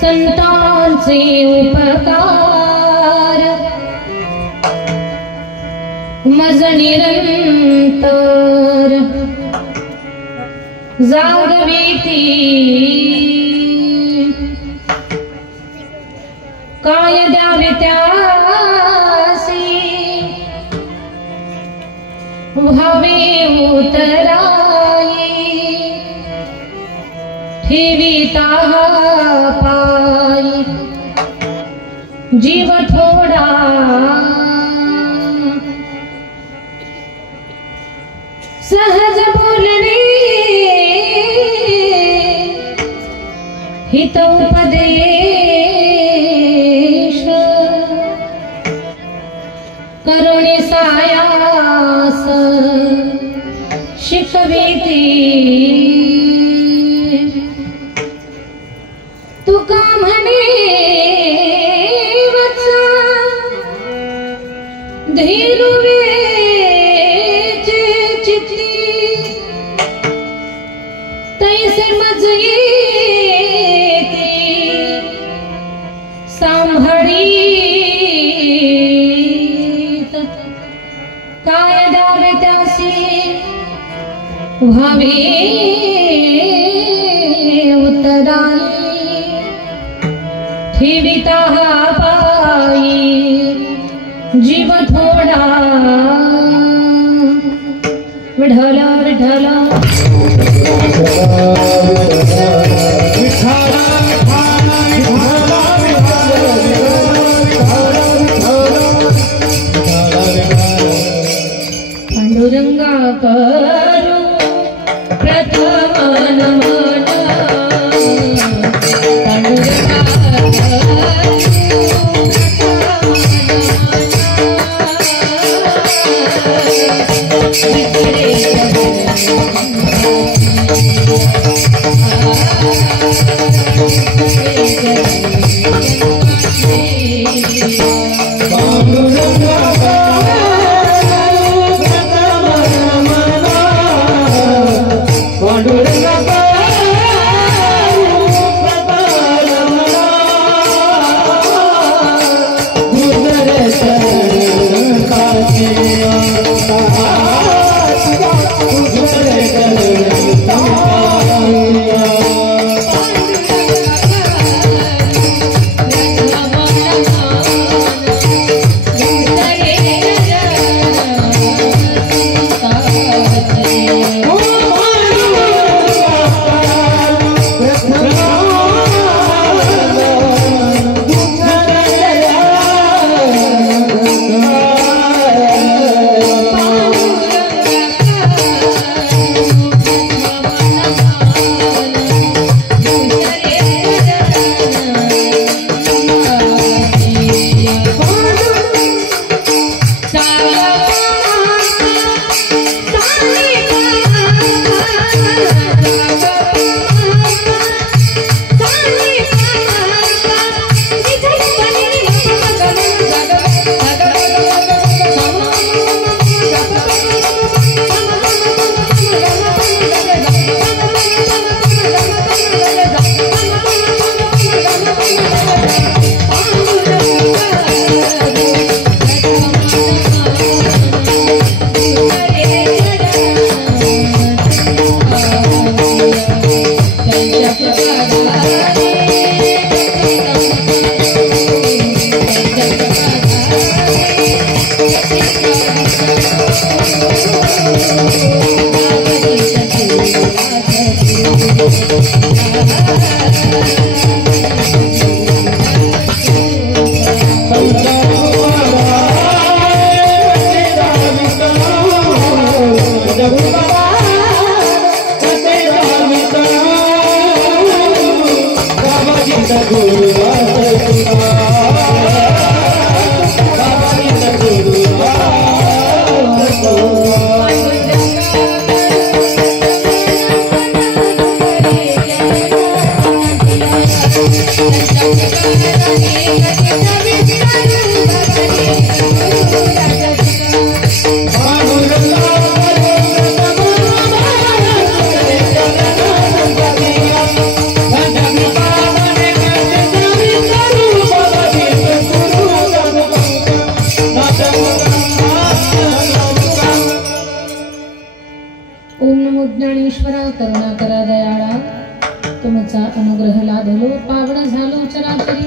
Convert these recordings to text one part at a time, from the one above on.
संतांचे उपकार मज निरंतर जागविती काय द्यावे त्यासी व्हावे उतराई ठेविता पायी जीव थोडा सहज बोलणे हित उपदेश करुणे सायास शिकविती तुका म्हणे वत्सा धीरुवेचे चित्ती तैसे मज येती सांभाळीत काय द्यावे त्यासी व्हावे उतराई ठेविता पायी जीव थोडा विठ्ठल विठ्ठल पांडुरंगा करू प्रथम नमन पांडुरंगा विठ्ठलाचा अनुग्रह लाधलो पावन झालो चराचरी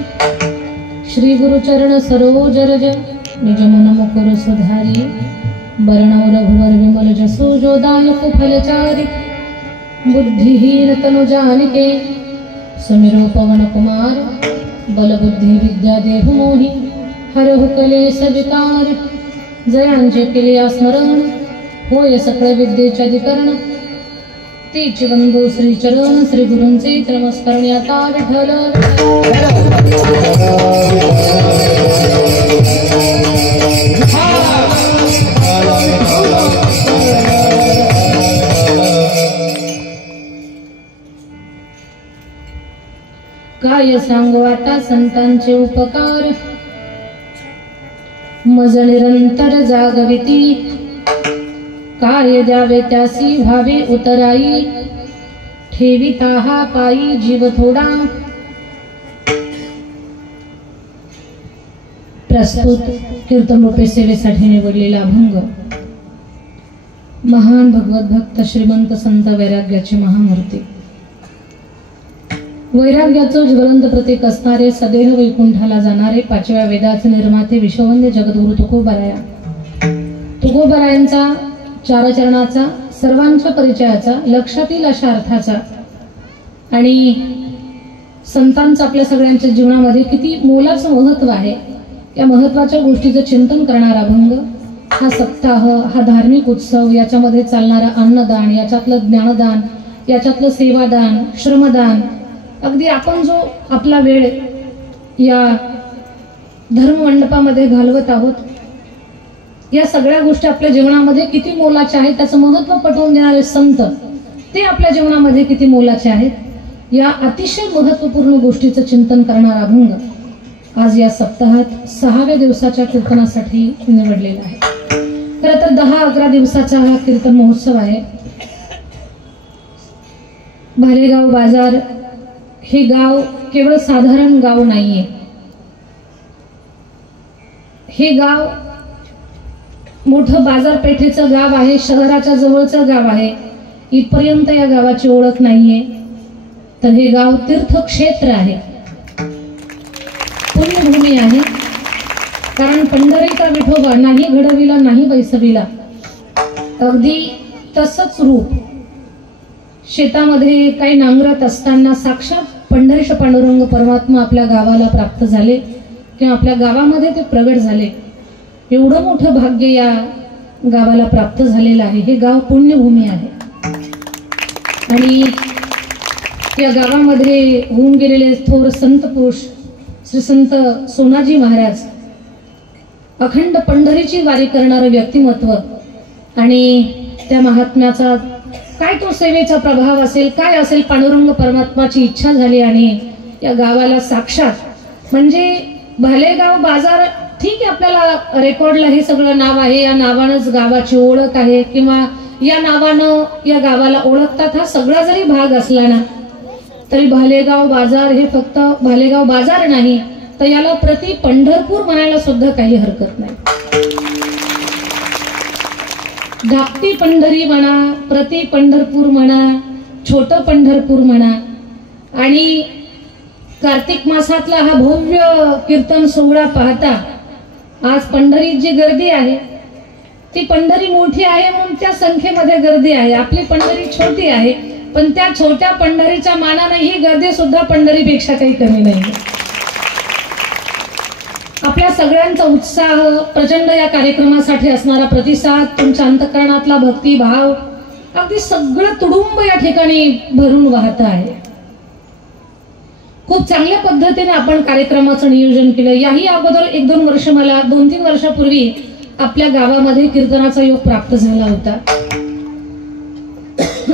श्री गुरुचरण सरोज रज निज मन मुकुर सुधारी बरणौ रघुवर विमल जसो जोदायक फलचारी बुद्धिहीन तनु जानिके सुमिरो पवन कुमार बल बुद्धि विद्या देहु मोहि हरहु कलेश विकार जयांचे केले स्मरण होय सकळ विद्येचे अधिकरण तीच वंदो श्री चरण श्री गुरूंचे नमस्कार आता विठ्ठल काय सांगू आता संतांचे उपकार मज निरंतर जागविती काय द्यावे त्यासी भावे उतराई ठेवी ताहा पायी जीव थोडा प्रस्तुत कीर्तन रूपे सेवेसाठी निवडलेला अभंग महान भगवत भक्त श्रीमंत संत वैराग्याचे महामूर्ती वैराग्याचं ज्वलंत प्रतीक असणारे सदेह वैकुंठाला जाणारे पाचव्या वेदाचे निर्माते विश्ववंद्य जगद्गुरु तुकोबरायांचा चारचरणाचा सर्वांच्या परिचयाचा लक्षातील अशा अर्थाचा आणि संतांचं आपल्या सगळ्यांच्या जीवनामध्ये किती मोलाचं महत्व आहे या महत्वाच्या गोष्टीचं चिंतन करणारा अभंग हा सप्ताह हा धार्मिक उत्सव याच्यामध्ये चालणारा अन्नदान याच्यातलं ज्ञानदान याच्यातलं सेवादान श्रमदान अगदी आपण जो आपला वेळ या धर्ममंडपामध्ये घालवत आहोत या सगळ्या गोष्टी आपल्या जीवनामध्ये किती मोलाच्या आहेत त्याचं महत्त्व पटवून देणारे संत ते आपल्या जीवनामध्ये किती मोलाचे आहेत या अतिशय महत्त्वपूर्ण गोष्टीचं चिंतन करणारा अभंग आज या सप्ताहात 6व्या दिवसाच्या कीर्तनासाठी निवडलेला आहे। खरं तर 10-11 दिवसाचा हा कीर्तन महोत्सव आहे। भालेगाव बाजार हे गाव केवळ साधारण गाव नाहीये, हे गाव मोठं बाजारपेठेचं गाव आहे, शहराच्या जवळचं गाव आहे। इथपर्यंत या गावाची ओळख नाहीये, तर हे गाव तीर्थक्षेत्र आहे, पुण्यभूमी आहे। कारण पंढरीचा विठोबा नाही घडविला नाही बैसविला, अगदी तसंच रूप शेतामध्ये काही नांगरत असताना साक्षात पंढरीश पांडुरंग परमात्मा आपल्या गावाला प्राप्त झाले किंवा आपल्या गावामध्ये ते प्रगट झाले। एवढं मोठं भाग्य या गावाला प्राप्त झालेलं आहे। हे गाव पुण्यभूमी आहे आणि या गावामध्ये होऊन गेलेले थोर संत पुरुष श्री संत सोनाजी महाराज अखंड पंढरीची वारी करणारं व्यक्तिमत्व आणि त्या महात्म्याचा काय तो सेवेचा प्रभाव असेल, काय असेल, पांडुरंग परमात्माची इच्छा झाली आणि या गावाला साक्षात म्हणजे भालेगाव बाजार ठीक आहे, आपल्याला रेकॉर्डला हे सगळं नाव आहे, या नावानंच गावाची ओळख आहे किंवा या नावानं या गावाला ओळखतात, हा सगळा जरी भाग असला ना तरी भालेगाव बाजार हे फक्त भालेगाव बाजार नाही तर याला प्रति पंढरपूर म्हणायला सुद्धा काही हरकत नाही। धाकटी पंढरी म्हणा, प्रति पंढरपूर म्हणा, छोटं पंढरपूर म्हणा आणि कार्तिक मासातला हा भव्य कीर्तन सोहळा पाहता आज पंढरीत जी गर्दी आहे ती पंढरी मोठी आहे म्हणून त्या संख्येमध्ये गर्दी आहे, आपली पंढरी छोटी आहे पण त्या छोट्या पंढरीच्या मानाने ही गर्दी सुद्धा पंढरीपेक्षा काही कमी नाही। आपल्या सगळ्यांचा उत्साह प्रचंड या कार्यक्रमासाठी असणारा प्रतिसाद तुमच्या अंतःकरणातला भक्तिभाव अगदी सगळं तुडुंब या ठिकाणी भरून वाहत आहे। खूप चांगल्या पद्धतीने आपण कार्यक्रमाचं नियोजन केलं। याही अगोदर 1-2 वर्ष मला 2-3 वर्षापूर्वी आपल्या गावामध्ये कीर्तनाचा योग प्राप्त झाला होता,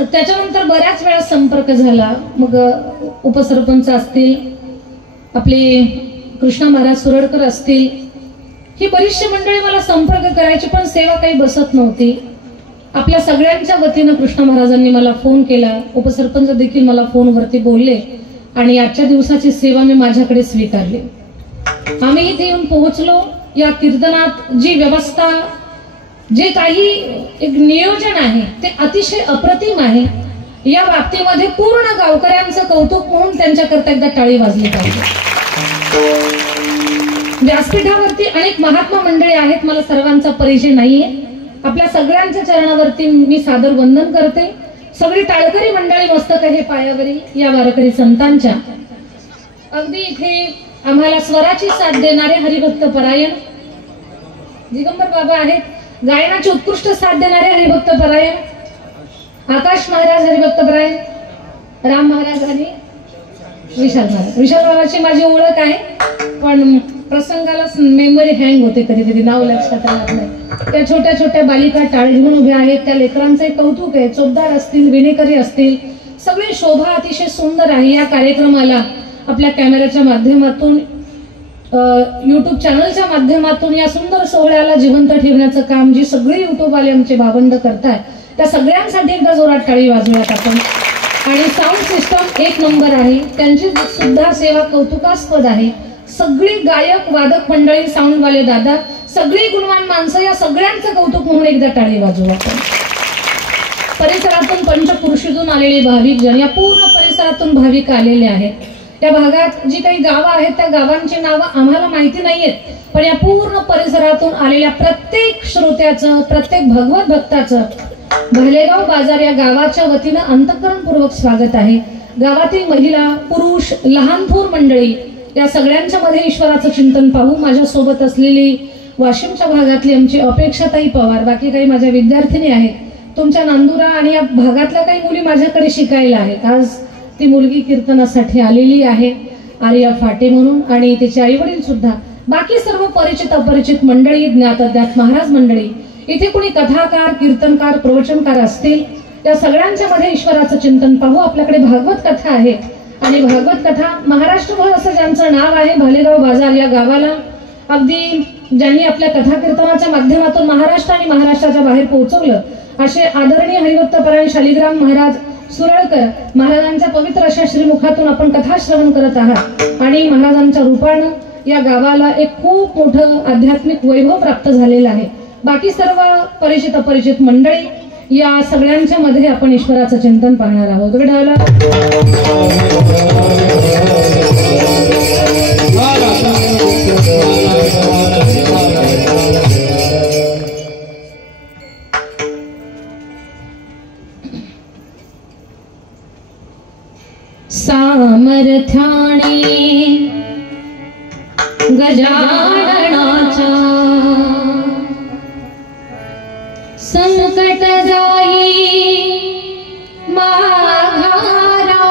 त्याच्यानंतर बऱ्याच वेळा संपर्क झाला। मग उपसरपंच असतील, आपले कृष्णा महाराज सुरडकर असतील, ही बरीचशी मंडळी मला संपर्क करायची पण सेवा काही बसत नव्हती। आपल्या सगळ्यांच्या वतीनं कृष्णा महाराजांनी मला फोन केला, उपसरपंच देखील मला फोनवरती बोलले आणि आजच्या दिवसाची सेवा मी माझ्याकडे स्वीकारली। आम्ही इथे येऊन पोहोचलो। या कीर्तनात जी व्यवस्था, जे काही एक नियोजन आहे ते अतिशय अप्रतिम आहे या बाबतीमध्ये पूर्ण गावकऱ्यांचं कौतुक म्हणून त्यांच्याकरता एकदा टाळी वाजली पाहिजे. व्यासपीठावरती अनेक महात्मा मंडळी आहेत, मला सर्वांचा परिचय नाहीये. आपल्या सगळ्यांच्या चरणावरती मी सादर वंदन करते. सगळी टाळकरी मंडळी मस्तक आहे पायावरी या वारकरी संतांच्या. अगदी इथे आम्हाला स्वराची साथ देणारे हरिभक्त परायण दिगंबर बाबा आहेत. गायनाची उत्कृष्ट साथ देणारे हरिभक्त परायण आकाश महाराज हरिभक्त परायण, राम महाराज आणि विशाल महाराज. विशाल बाबाची माझी ओळख आहे, पण प्रसंगाला मेमरी हँग होते कधी कधी, नाव लक्षात राहत नाही. त्या छोट्या छोट्या बालिका टाळ घेऊन उभ्या आहेत. त्या लेकरांचे कौतुक आहे. चोपदार असतील, विणेकरी असतील, सगळी शोभा अतिशय सुंदर आहे. या कार्यक्रमाला आपल्या कॅमेऱ्याच्या माध्यमातून, युट्यूब चॅनलच्या माध्यमातून या सुंदर सोहळ्याला जिवंत ठेवण्याचं काम जी सगळी युट्यूबवाले आमचे भावंड करतायत, त्या सगळ्यांसाठी एकदा जोरात टाळी वाजवूयात आपण. आणि साऊंड सिस्टम एक नंबर आहे, त्यांची सुद्धा सेवा कौतुकास्पद आहे. सगळी गायक वादक मंडळी, साऊंडवाले दादा, सगळी गुणवान माणसं, या सगळ्यांचं कौतुक म्हणून एकदा टाळी वाजवू आपण. परिसरातून पंचक्रोशीतून आलेले भाविक जन, या पूर्ण परिसरातून भाविक आलेले आहेत. त्या भागात जी काही गावं आहेत त्या गावांची नावं आम्हाला माहिती नाहीयेत, पण या पूर्ण परिसरातून आलेल्या प्रत्येक श्रोत्याचं, प्रत्येक भगवत भक्ताचं भालेगाव बाजार या गावाच्या वतीनं अंतःकरणपूर्वक स्वागत आहे. गावातील महिला, पुरुष, लहान थोर मंडळी, या सगळ्यांच्या मध्ये ईश्वराचं चिंतन पाहू. माझ्या सोबत असलेली वाशिमच्या भागातली आमची अपेक्षाताई पवार, बाकी काही माझ्या विद्यार्थिनी आहेत. तुमच्या नांदुरा आणि या भागातल्या काही मुली माझ्याकडे शिकायला आहेत. आज ती मुलगी कीर्तनासाठी आलेली आहे, आर्या फाटे म्हणून, आणि तिचे आई वडील सुद्धा. बाकी सर्व परिचित अपरिचित मंडळी, ज्ञात अज्ञात महाराज मंडळी, इथे कोणी कथाकार, कीर्तनकार, प्रवचनकार असतील, त्या सगळ्यांच्या मध्ये ईश्वराचं चिंतन पाहू. आपल्याकडे भागवत कथा आहे, आणि भागवत कथा महाराष्ट्रभर असं ज्यांचं नाव आहे, भालेगाव बाजार या गावाला अगदी ज्यांनी आपल्या कथा कीर्तनाच्या माध्यमातून महाराष्ट्र आणि महाराष्ट्राच्या बाहेर पोहोचवलं, असे आदरणीय हरिभक्त परायण शालिग्राम महाराज सुरळकर महाराजांच्या पवित्र अशा श्रीमुखातून आपण कथा श्रवण करत आहात. आणि महाराजांच्या रूपानं या गावाला एक खूप मोठं आध्यात्मिक वैभव प्राप्त झालेलं आहे. बाकी सर्व परिचित अपरिचित मंडळी, या सगळ्यांच्या मध्ये आपण ईश्वराचं चिंतन पाहणार आहोत. सामर्थ्याने गजाननाच्या संकट जाई माघारा,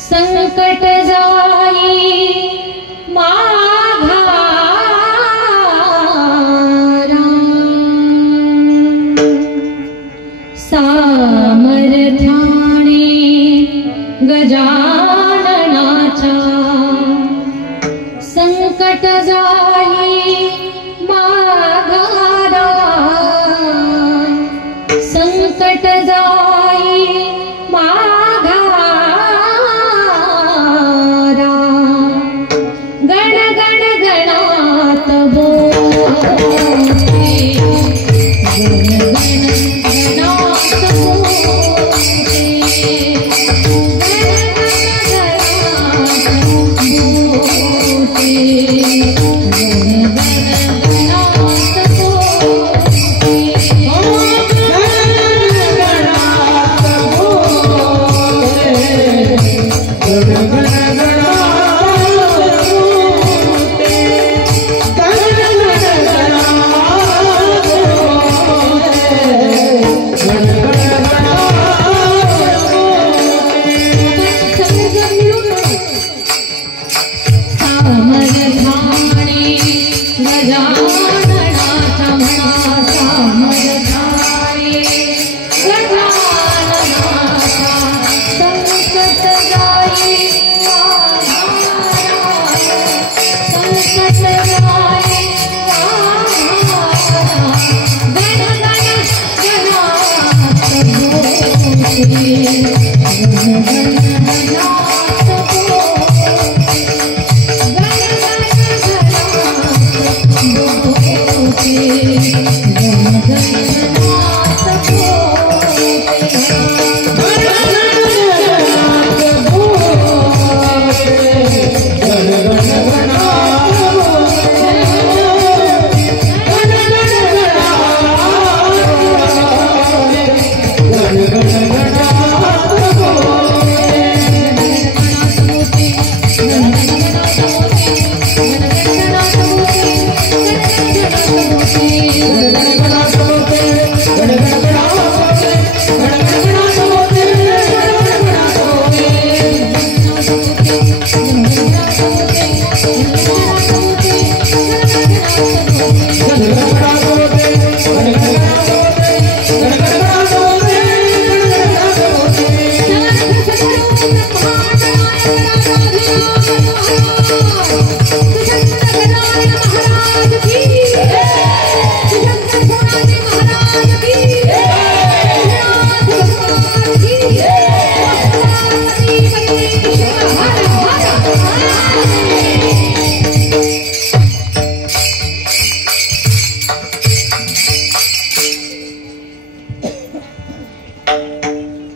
संकट जाई माघारा, सामर्थ्याने गजाननाच्या संकट जाई माघारा, संकट जाई माघारा, गण गण गणात बोले, गण गण गणात बोले,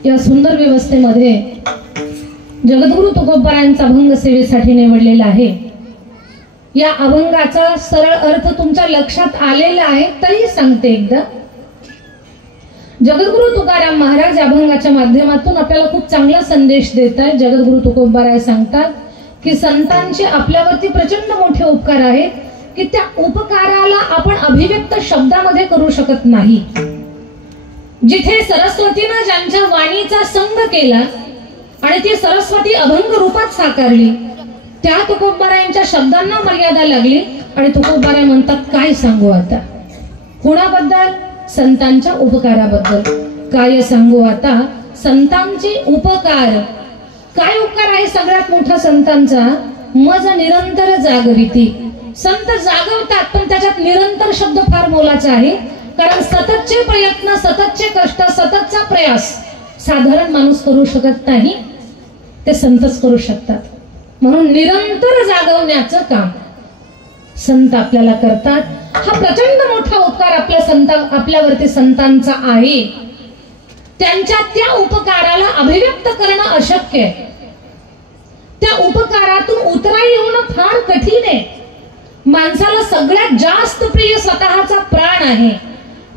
या सुंदर व्यवस्थेमध्ये जगद्गुरु तुकोबारायांचा अभंग सेवेसाठी निवडलेला आहे. या अभंगाचा सरळ अर्थ तुमच्या लक्षात आलेला आहे तरी सांगते एकदा. जगद्गुरु तुकाराम महाराज अभंगाच्या माध्यमातून आपल्याला खूप चांगला संदेश देत आहेत. जगद्गुरु तुकोबाराय सांगतात की संतांचे आपल्यावरती प्रचंड मोठे उपकार आहेत की त्या उपकाराला आपण अभिव्यक्त शब्दामध्ये करू शकत नाही. जिथे सरस्वतीनं ज्यांच्या वाणीचा संग केला आणि ती सरस्वती अभंग रूपात साकारली, त्या तुकोबारायांच्या शब्दांना मर्यादा लागली आणि तुकोबाराय म्हणतात काय सांगू आता. कुणाबद्दल? संतांच्या उपकाराबद्दल. काय सांगू आता? संतांचे उपकार. काय उपकार आहे सगळ्यात मोठा संतांचा? मज निरंतर जागविती. संत जागवतात पण त्याच्यात निरंतर शब्द फार मोलाचा आहे, कारण सततचे प्रयत्न, सततचे कष्ट, सततचा प्रयास साधारण माणूस करू शकत नाही, ते संतच करू शकतात. म्हणून निरंतर जागवण्याचं काम संत आपल्याला करतात. हा प्रचंड मोठा उपकार आपल्यावरती संतांचा आहे. त्यांच्या त्या उपकाराला अभिव्यक्त करणं अशक्य आहे. त्या उपकारातून उतराई येऊन फार कठीण आहे. माणसाला सगळ्यात जास्त प्रिय स्वतःचा प्राण आहे,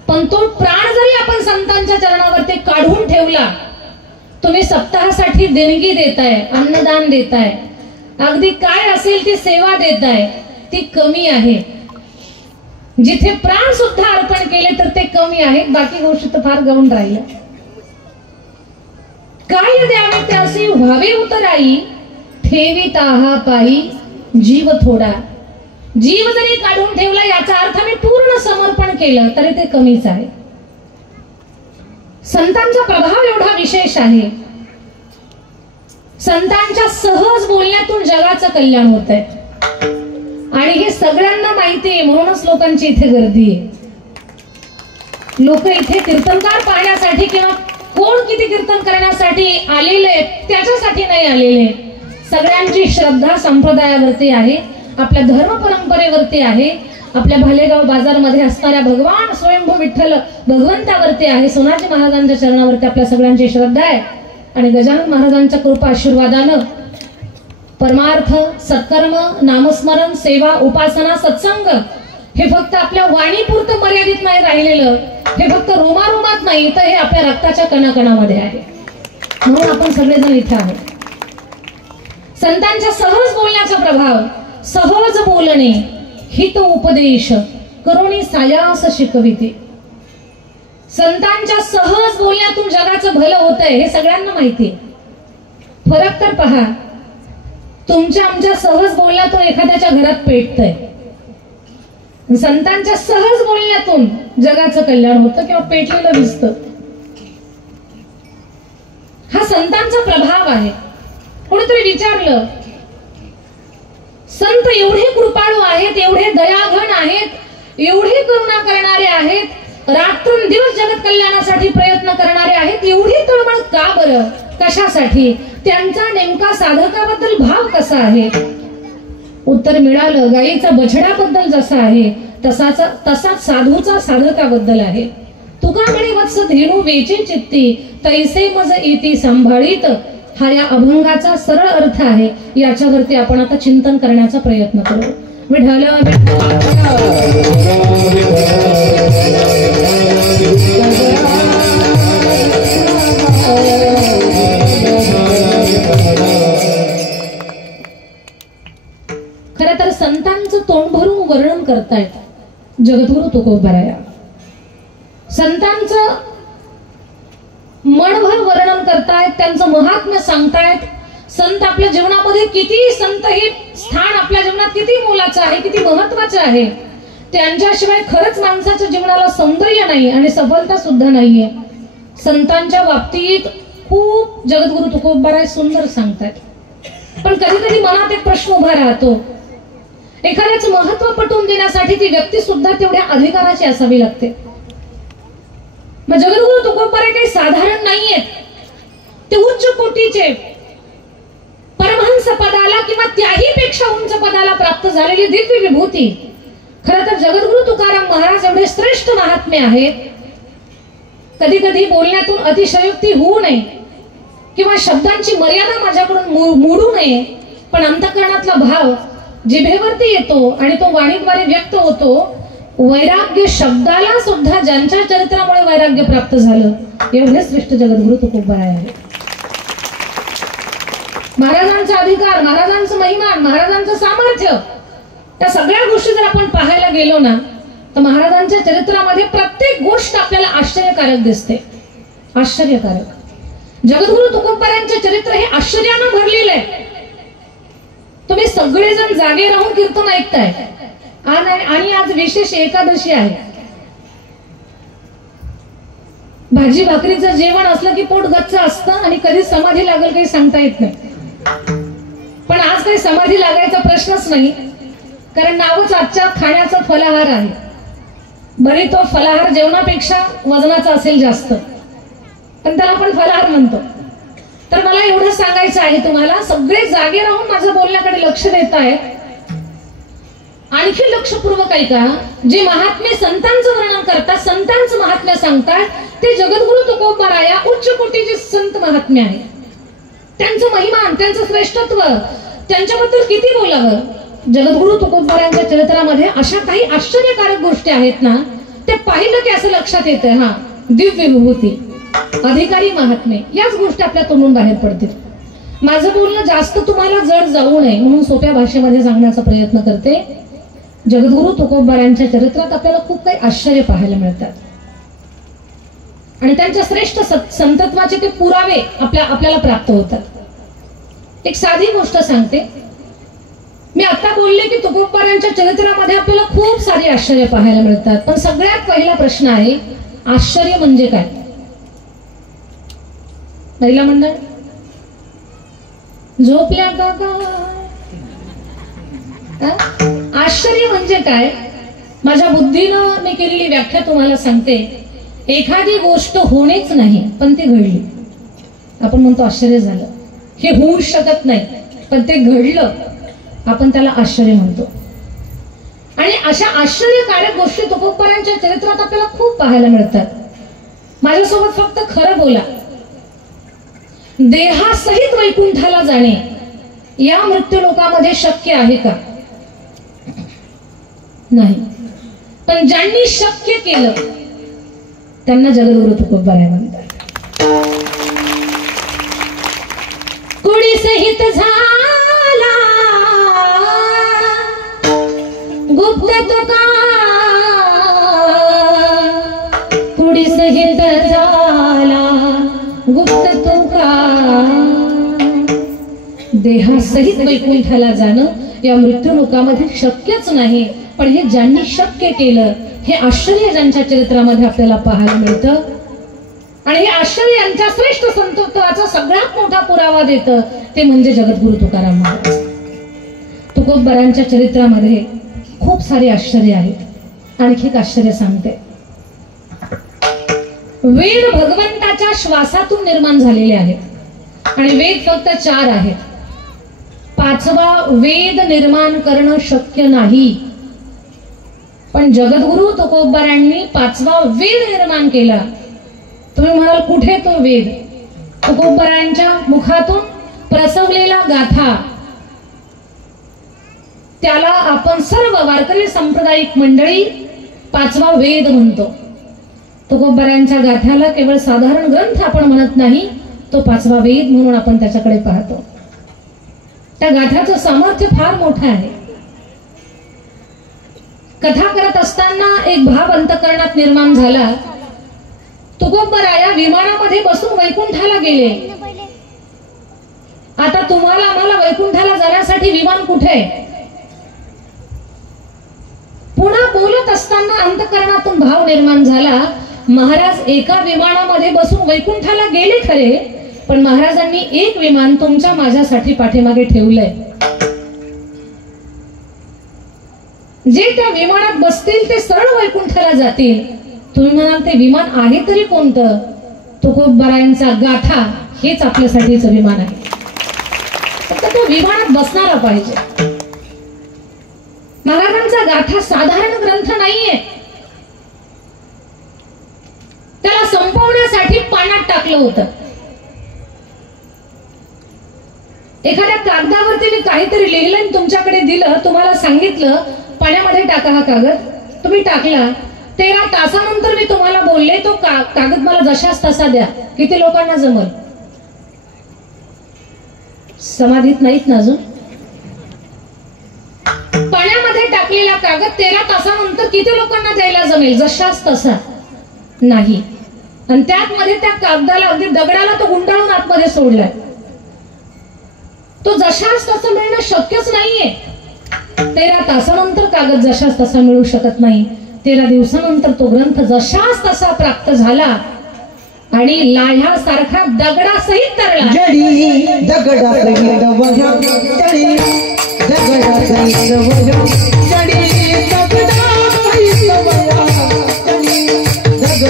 पण तो प्राण जरी आपण संतांच्या चरणावरती काढून ठेवला, तुम्ही सप्ताहासाठी देणगी देताय, अन्नदान देताय, अगदी काय असेल ती सेवा देताय, ती कमी आहे. जिथे प्राण सुद्धा अर्पण केले तर ते कमी आहे, बाकी गोष्टी तर फार गौण राहिल्या. काय द्यावे त्यासी व्हावे उतराई, ठेवीत आहा पायी जीव थोडा. जीव जरी काढून ठेवला याचा अर्थ मी पूर्ण समर्पण केलं तरी ते कमीच आहे. संतांचा प्रभाव एवढा विशेष आहे. संतांच्या सहज बोलण्यातून जगाचं कल्याण होत आहे आणि हे सगळ्यांना माहिती आहे, म्हणूनच लोकांची इथे गर्दी आहे. लोक इथे कीर्तनकार पाहण्यासाठी किंवा कोण किती कीर्तन करण्यासाठी आलेले त्याच्यासाठी नाही आलेले. सगळ्यांची श्रद्धा संप्रदायावरती आहे, आपल्या धर्म परंपरेवरती आहे, आपल्या भालेगाव बाजारमध्ये असणाऱ्या भगवान स्वयंभू विठ्ठल भगवंतावरती आहे, सोनाजी महाराजांच्या चरणावरती आपल्या सगळ्यांची श्रद्धा आहे. आणि गजानन महाराजांच्या कृपा आशीर्वादानं परमार्थ, सत्कर्म, नामस्मरण, सेवा, उपासना, सत्संग हे फक्त आपल्या वाणीपुरतं मर्यादित नाही राहिलेलं, हे फक्त रोमारोमात नाही, तर हे आपल्या रक्ताच्या कणाकणामध्ये आहे. म्हणून आपण सगळेजण इथे आहोत. संतांच्या सहज बोलण्याचा प्रभाव, सहज बोलणे, हित उपदेश करुणी सायास शिकविते. संतांच्या सहज बोलण्यातून जगाचं भलं होतंय हे सगळ्यांना माहिती आहे. फरक तर पहा, तुमच्या आमच्या सहज बोलण्यातून एखाद्याच्या घरात पेटतंय, संतांच्या सहज बोलण्यातून जगाचं कल्याण होतं किंवा पेटलेलं दिसतं. हा संतांचा प्रभाव आहे. कोणीतरी विचारलं, संत एवढे कृपाळू आहेत, एवढे दयाघन आहेत, एवढे करुणा करणारे आहेत, रात्रंदिवस जगत कल्याणासाठी प्रयत्न करणारे आहेत, एवढी तळमळ का बरं, कशासाठी, त्यांचा नेमका साधकाबद्दल भाव कसा आहे? उत्तर मिळालं, गायीचा बछड्याबद्दल जसा आहे तसाच साधूचा साधकाबद्दल आहे. तू तुका म्हणे वत्स धेनू वेचे चित्ती तैसे मज येती सांभाळीत. हा या अभंगाचा सरळ अर्थ आहे. याच्यावरती आपण आता चिंतन करण्याचा प्रयत्न करू. विठ्ठल खरं तर संतांचं तोंड भरून वर्णन करतायत जगद्गुरु तुकोबाराया. संतांचं मनभर वर्णन करतायत, त्यांचं महात्म्य सांगतायत. संत आपल्या जीवनामध्ये किती, संत हे स्थान आपल्या जीवनात किती मोलाचं आहे, किती महत्वाचं आहे. त्यांच्याशिवाय खरंच माणसाच्या जीवनाला सौंदर्य नाही आणि सफलता सुद्धा नाहीये. संतांच्या बाबतीत खूप जगद्गुरु तुकोबाराय सुंदर सांगतायत. पण कधी कधी मनात एक प्रश्न उभा राहतो, एखाद्याचं महत्व पटवून देण्यासाठी ती व्यक्ती सुद्धा तेवढ्या अधिकाराची असावी लागते. मग जगद्गुरु तुकोबाराय काही साधारण नाहीयेत. ते उच्च कोटीचे परमहंस पदाला किंवा त्याही पेक्षा उंच पदाला प्राप्त झालेली दिव्य विभूती. खरं तर जगद्गुरु तुकाराम महाराज एवढे श्रेष्ठ महात्मे आहेत. कधी कधी बोलण्यातून अतिशयोक्ती होऊ नये किंवा शब्दांची मर्यादा माझ्याकडून मोडू नये, पण अंतःकरणातला भाव जिभेवरती येतो आणि तो वाणीद्वारे व्यक्त होतो. वैराग्य शब्दाला सुद्धा ज्यांच्या चरित्रामुळे वैराग्य प्राप्त झालं एवढे श्रेष्ठ जगद्गुरु तुकोबाराय आहेत. महाराजांचा अधिकार, महाराजांचं महिमान, महाराजांचं सामर्थ्य, या सगळ्या गोष्टी जर आपण पाहायला गेलो ना तर महाराजांच्या चरित्रामध्ये प्रत्येक गोष्ट आपल्याला आश्चर्यकारक दिसते. आश्चर्यकारक. जगद्गुरु तुकोबारायांचे चरित्र हे आश्चर्यानं भरलेलं आहे. तुम्ही सगळेजण जागे राहून कीर्तन ऐकताय आणि आज विशेष एकादशी आहे. भाजी भाकरीचं जेवण असलं की पोट गच्च असतं आणि कधी समाधी लागेल काही सांगता येत नाही. पण आज काही समाधी लागायचा प्रश्नच नाही, कारण नावच आजच्या खाण्याचा फलाहार आहे. बरी तो फलाहार जेवणापेक्षा वजनाचा असेल जास्त, पण त्याला आपण फलाहार म्हणतो. तर मला एवढं सांगायचं आहे तुम्हाला, सगळे जागे राहून माझं बोलण्याकडे लक्ष देत आहेत. आणखी लक्षपूर्वक ऐका. जे महात्मे संतांचं वर्णन करतात, संतांचं महात्म्य सांगतात, ते जगद्गुरु तुकोबाराया उच्च कोटीचे संत महात्मे आहे. त्यांचं महिमान, त्यांचं श्रेष्ठत्व, त्यांच्याबद्दल किती बोलावं. जगद्गुरु तुकोबारायांच्या चरित्रामध्ये अशा काही आश्चर्यकारक गोष्टी आहेत ना, ते पाहिलं की असं लक्षात येतं, हा दिव्य विभूती, अधिकारी महात्मे, याच गोष्टी आपल्या तोंडून बाहेर पडतील. माझं बोलणं जास्त तुम्हाला जड जाऊ नये म्हणून सोप्या भाषेमध्ये सांगण्याचा प्रयत्न करते. जगद्गुरु तुकोबारायांच्या चरित्रात आपल्याला खूप काही आश्चर्य पाहायला मिळतात आणि त्यांच्या श्रेष्ठ संतत्वाचे ते पुरावे आपल्याला प्राप्त होतात. एक साधी गोष्ट सांगते. मी आता बोलले की तुकोबारायांच्या चरित्रामध्ये आपल्याला खूप सारे आश्चर्य पाहायला मिळतात, पण सगळ्यात पहिला प्रश्न आहे, आश्चर्य म्हणजे काय? महिला मंडळ झोपल्या का? आश्चर्य म्हणजे काय? माझ्या बुद्धीनं मी केलेली व्याख्या तुम्हाला सांगते. एखादी गोष्ट होणेच नाही पण ती घडली, आपण म्हणतो आश्चर्य झालं. हे होऊ शकत नाही पण ते घडलं, आपण त्याला आश्चर्य म्हणतो. आणि अशा आश्चर्यकारक गोष्टी तुकोबारायांच्या चरित्रात आपल्याला खूप पाहायला मिळतात. माझ्यासोबत फक्त खरं बोला. देहासहित वैकुंठाला जाणे या मृत्यू लोकामध्ये शक्य आहे का? नाही. पण ज्यांनी शक्य केलं त्यांना जगद्गुरु तुकोबाराय म्हणतात. कुडी सहित झाला गुप्त तुका, कुडी सहित झाला गुप्त तुका. देहासहित वैकुंठाला जाणं या मृत्यू लोकामध्ये शक्यच नाही, पण हे ज्यांनी शक्य केलं हे आश्चर्य ज्यांच्या चरित्रामध्ये आपल्याला पाहायला मिळतं. आणि हे आश्चर्य यांच्या श्रेष्ठ संतत्वाचा सगळ्यात मोठा पुरावा देतं ते म्हणजे जगद्गुरु तुकाराम महाराज. तुकोबारायांच्या चरित्रामध्ये खूप सारे आश्चर्य आहेत. आणखी एक आश्चर्य सांगते. वेद भगवंताच्या श्वासातून निर्माण झालेले आहेत आणि वेद फक्त 4 आहेत. 5वा वेद निर्माण करणं शक्य नाही. पण जगद्गुरु तुकोबारायांनी 5वा वेद निर्माण केला. तुम्ही म्हणाल कुठे तो वेद? तुकोबारायांच्या मुखातून प्रसवलेला गाथा, त्याला आपण सर्व वारकरी सांप्रदायिक मंडळी 5वा वेद म्हणतो. तुकोबारायांच्या गाथ्याला केवळ साधारण ग्रंथ आपण म्हणत नाही, तो 5वा वेद म्हणून आपण त्याच्याकडे पाहतो. त्या गाथ्याचं सामर्थ्य फार मोठं आहे. कथा करत असताना एक भाव अंतःकरणात निर्माण झाला. तुकोबाराया विमानामध्ये बसून वैकुंठाला गेले. आता तुम्हाला आम्हाला वैकुंठाला जाण्यासाठी विमान कुठे? पुन्हा बोलत असताना अंतःकरणातून भाव निर्माण झाला. महाराज एका विमानामध्ये बसून वैकुंठाला गेले खरे, पण महाराजांनी एक विमान तुमच्या माझ्यासाठी पाठीमागे ठेवलंय. जे त्या विमानात बसतील ते सरळ वैकुंठाला जातील. तुम्ही म्हणाल ते विमान आहे तरी कोणतं? तुकोबारायांचा गाथा हेच आपल्यासाठीच विमान आहे. फक्त तो विमानात बसणारा पाहिजे. महाराजांचा गाथा साधारण ग्रंथ नाहीये. त्याला संपवण्यासाठी पाण्यात टाकलं होतं. एखाद्या कागदावरती मी काहीतरी लिहिलं आणि तुमच्याकडे दिलं, तुम्हाला सांगितलं पाण्यामध्ये टाका हा कागद, तुम्ही टाकला. 13 तासानंतर मी तुम्हाला बोलले तो कागद मला जशाच तसा द्या. किती लोकांना जमल? समाधीत नाहीत ना अजून. पाण्यामध्ये टाकलेला कागद 13 तासानंतर किती लोकांना द्यायला जमेल? जशाच तसा नाही. आणि त्यात मध्ये त्या कागदाला अगदी दगडाला तो गुंडाळून आतमध्ये सोडलाय. तो जशाच तसा मिळणं शक्यच नाहीये. 13 तासानंतर कागद जशाच तसा मिळू शकत नाही. 13 दिवसानंतर तो ग्रंथ जशाच तसा प्राप्त झाला आणि लाह्यासारखा दगडासहित तरला. जडी दगडासहित वह्या, जडी दगडासहित वह्या, जडी दगडासहित वह्या, जडी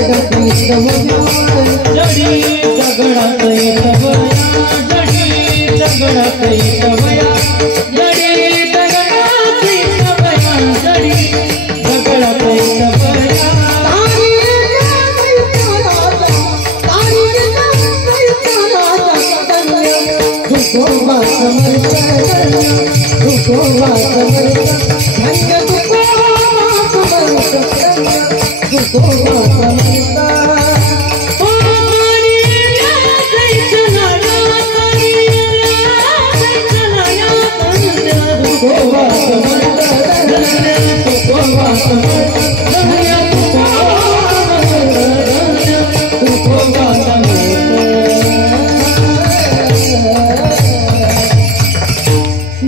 दगडासहित वह्या, जडी दगडासहित वह्या, जडी दगडासहित वह्या, जडी दगडासहित वह्या, जडी दगडासहित वह्या.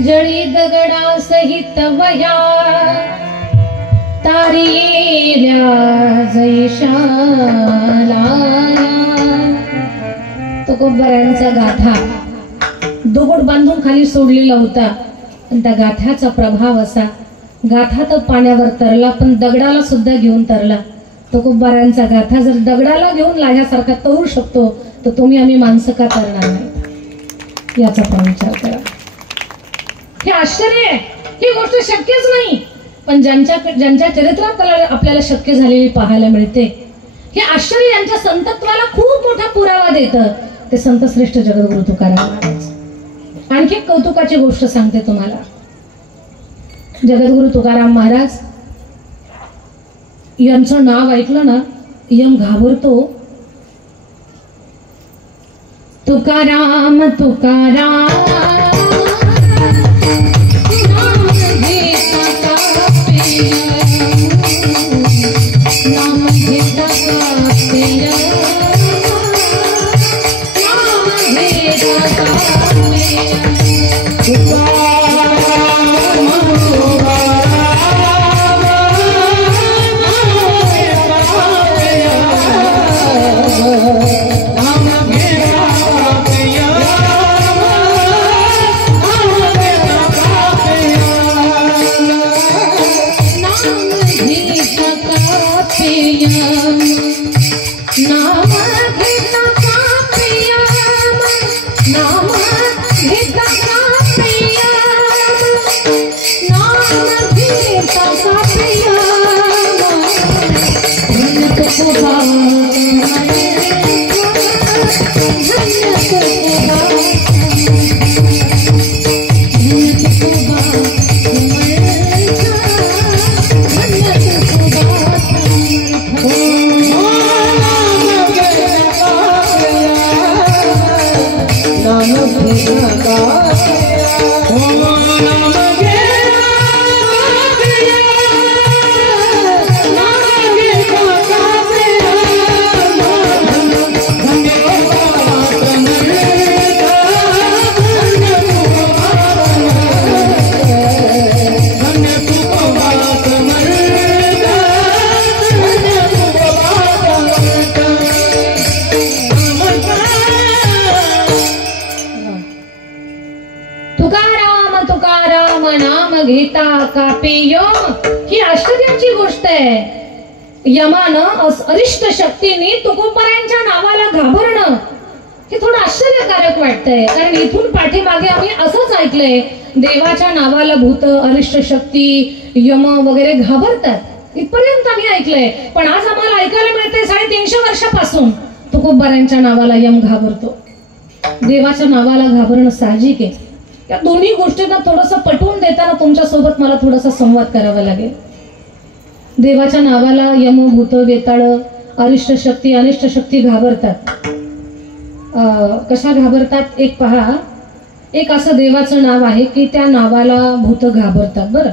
जळी दगडा सहित वह्या, तारिल्या जैशाला. तुकोबारायांचा गाथा दगड बांधून खाली सोडलेला होता. पण त्या गाथ्याचा प्रभाव असा, गाथा तर पाण्यावर तरला पण दगडाला सुद्धा घेऊन तरला. तुकोबारायांचा गाथा जर दगडाला घेऊन लाह्यासारखा तरू शकतो तर तुम्ही आम्ही माणसं का तरणार नाही? याचा पण विचार करा. हे आश्चर्य आहे. ही गोष्ट शक्यच नाही, पण ज्यांच्या चरित्रात आपल्याला शक्य झालेली पाहायला मिळते. हे आश्चर्य यांच्या संतत्वाला खूप मोठा पुरावा देतं. ते संत श्रेष्ठ जगद्गुरु तुकाराम महाराज. आणखी एक कौतुकाची गोष्ट सांगते तुम्हाला. जगद्गुरु तुकाराम महाराज यांचं नाव ऐकलं ना यम घाबरतो. तुकाराम तुकाराम नाम घेता घेता कापे यम. ही आश्चर्याची गोष्ट आहे. यमानं अरिष्ट शक्तीने तुकोबारायांच्या नावाला घाबरणं हे थोडं आश्चर्यकारक वाटतंय. कारण इथून पाठीमागे आम्ही असंच ऐकलंय, देवाच्या नावाला भूत, अरिष्ट शक्ती, यम वगैरे घाबरतात, इथपर्यंत आम्ही ऐकलंय. पण आज आम्हाला ऐकायला मिळते 350 वर्षापासून तुकोबारायांच्या नावाला यम घाबरतो. देवाच्या नावाला घाबरणं साहजिक आहे. या दोन्ही गोष्टींना थोडंसं पटवून देताना तुमच्या सोबत मला थोडासा संवाद करावा लागेल. देवाच्या नावाला यम, भूत, वेताळ, अरिष्ट शक्ती, अनिष्ट शक्ती घाबरतात. कशा घाबरतात एक पहा. एक असं देवाचं नाव आहे की त्या नावाला भूत घाबरतात. बरं,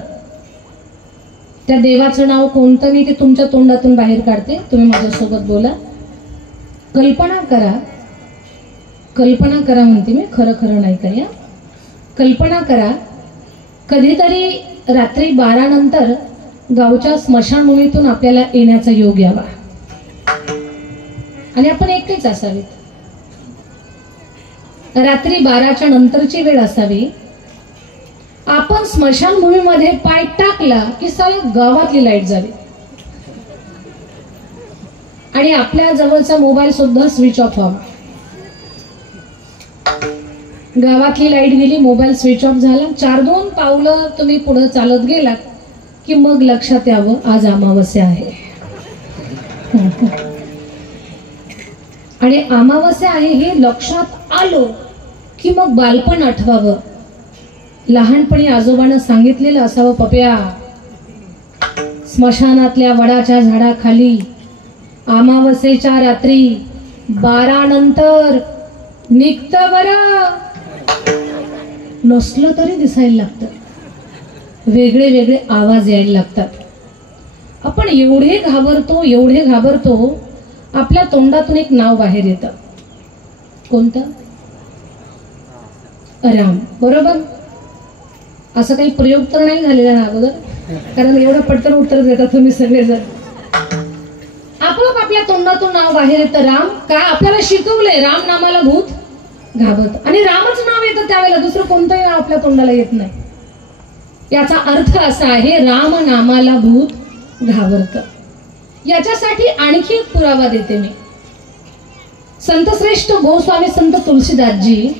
त्या देवाचं नाव कोणतं मी ते तुमच्या तोंडातून बाहेर काढते, तुम्ही माझ्यासोबत बोला. कल्पना करा, कल्पना करा म्हणते मी, खरं खरं नाही का. या कल्पना करा, कधीतरी रात्री 12 नंतर गावच्या स्मशानभूमीतून आपल्याला येण्याचा योग यावा आणि आपण एकटेच असावेत. रात्री 12च्या नंतरची वेळ असावी. आपण स्मशानभूमीमध्ये पाय टाकला की सारी गावातली लाईट जावी आणि आपल्या जवळचा मोबाईल सुद्धा स्विच ऑफ व्हावा. गावातली लाईट गेली, मोबाईल स्विच ऑफ झाला. 4-2 पावलं तुम्ही पुढे चालत गेलात की मग लक्षात यावं आज अमावस्या आहे. आणि अमावस्या आहे हे लक्षात आलो की मग बालपण आठवावं. लहानपणी आजोबानं सांगितलेलं असावं, पप्या स्मशानातल्या वडाच्या झाडाखाली अमावस्येच्या रात्री 12 नंतर निघतं बरं. नसलं तरी दिसायला लागतं, वेगळे वेगळे आवाज यायला लागतात. आपण एवढे घाबरतो, एवढे घाबरतो, आपल्या तोंडातून एक नाव बाहेर येतं. कोणतं? राम. बरोबर. असं काही प्रयोग तर नाही झालेला ना अगोदर, कारण एवढं पटकन उत्तर देता तुम्ही सगळेजण. आपोआप आपल्या तोंडातून नाव बाहेर येतं राम. का? आपल्याला शिकवलंय राम नामाला भूत घाबरत. आणि रामच नाव येतं त्यावेळेला, दुसरं कोणतंही नाव आपल्या तोंडाला येत नाही. याचा अर्थ असा आहे, राम नामाला भूत घाबरत. याच्यासाठी आणखी एक पुरावा देते मी. संतश्रेष्ठ गोस्वामी संत तुलसीदासजी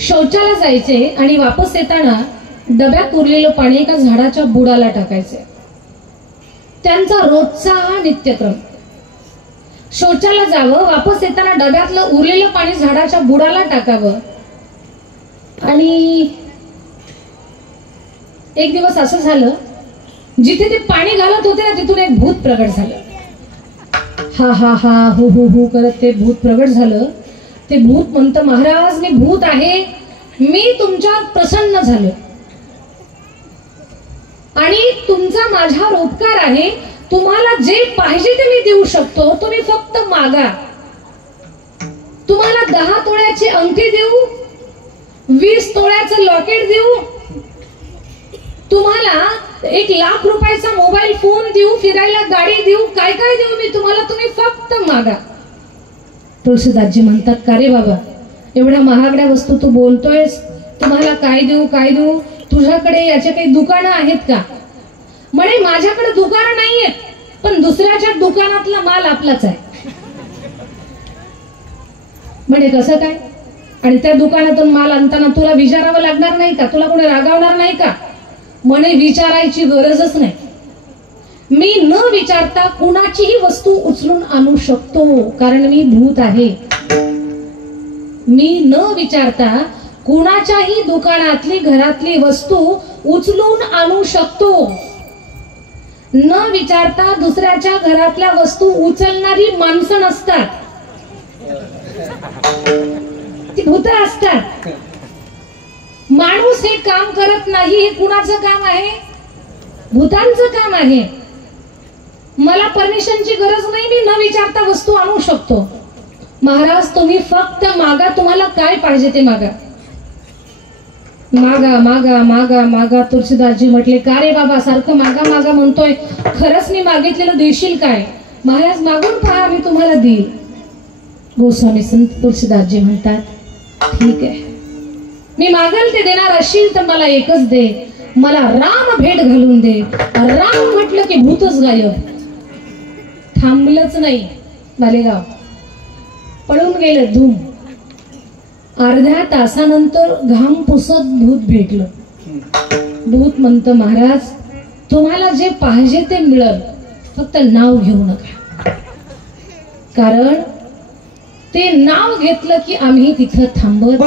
शौचाला जायचे आणि वापस येताना डब्यात उरलेलं पाणी एका झाडाच्या बुडाला टाकायचे. त्यांचा रोजचा हा नित्यक्रम. शौचाला जावं, वापस येताना डब्यातलं उरलेलं पाणी झाडाच्या बुडाला टाकावं. आणि एक दिवस असं झालं, जिथे ते पाणी घालत होते ना तिथून एक भूत प्रगट झालं. हा हा हा हु हु हु करत ते भूत प्रगट झालं. ते भूत म्हणतं, महाराज मी भूत आहे, मी तुमच्यात प्रसन्न झालो आणि तुमचा माझ्यावर उपकार आहे. तुम्हाला जे पाहिजे ते मी देऊ शकतो, तुम्ही फक्त मागा. तुम्हाला 10 तोळ्याची अंगठी देऊ, 20 तोळ्याचं लॉकेट देऊ, तुम्हाला 1 लाख रुपयाचा मोबाईल फोन देऊ, फिरायला गाडी देऊ, काय काय देऊ मी तुम्हाला, तुम्ही फक्त मागा. तुळशीदासजी म्हणतात, का रे बाबा एवढ्या महागड्या वस्तू तू बोलतोयस, तुम्हाला काय देऊ काय देऊ, तुझ्याकडे याचे काही दुकानं आहेत का? म्हणे माझ्याकडे दुकानं नाहीयेत, पण दुसऱ्याच्या दुकानातला माल आपलाच आहे. म्हणे कसं काय? आणि त्या दुकानातून माल आणताना तुला विचारावं लागणार नाही का? तुला कोणी रागावणार नाही का? म्हणे विचारायची गरजच नाही. मी न विचारता कुणाचीही वस्तू उचलून आणू शकतो, कारण मी भूत आहे. मी न विचारता कुणाच्याही दुकानातली घरातली वस्तू उचलून आणू शकतो. न विचारता दुसऱ्याच्या घरातल्या वस्तू उचलणारी माणसं नसतात, ती भूत असतात. माणूस हे काम करत नाही, हे कुणाचं काम आहे? भूतांचं काम आहे. मला परमिशनची गरज नाही, मी न विचारता वस्तू आणू शकतो. महाराज तुम्ही फक्त मागा, तुम्हाला काय पाहिजे ते मागा. मागा मागा मागा मागा. तुळशीदासजी म्हटले, का रे बाबा सारखं मागा मागा म्हणतोय, खरंच मी मागितलेलं देशील काय? महाराज मागून पहा, मी तुम्हाला देईल. गोस्वामी संत तुळशीदासजी म्हणतात, ठीक आहे, मी मागेल ते देणार असशील तर मला एकच दे, मला राम भेट घालून दे. राम म्हटलं की भूतच गायब. थांबलंच नाही मालेगाव, पळून गेलं धूम. अर्ध्या तासानंतर घाम पुसत भूत भेटलं. भूत म्हणतं, महाराज तुम्हाला जे पाहिजे ते मिळेल, फक्त नाव घेऊ नका. कारण ते नाव घेतलं की आम्ही तिथं थांबत.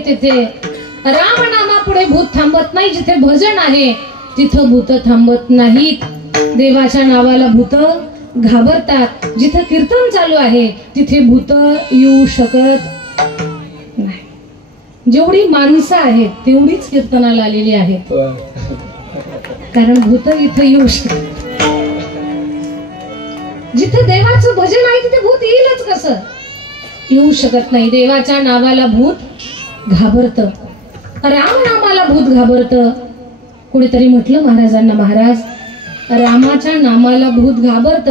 तिथे राम नामा पुढे भूत थांबत नाही. जिथे भजन आहे तिथं भूत थांबत नाहीत. देवाच्या नावाला भूत घाबरतात. जिथे कीर्तन चालू आहे तिथे भूत येऊ शकत नाही. जेवढी माणसं आहेत तेवढीच कीर्तनाला आलेली आहेत, कारण भूत इथे येऊ शकत. जिथे देवाचं भजन आहे तिथे भूत येईलच कसं? येऊ शकत नाही. देवाच्या नावाला भूत घाबरत, राम नामाला भूत घाबरत. कुणीतरी म्हटलं महाराजांना, महाराज रामाच्या नामाला भूत घाबरत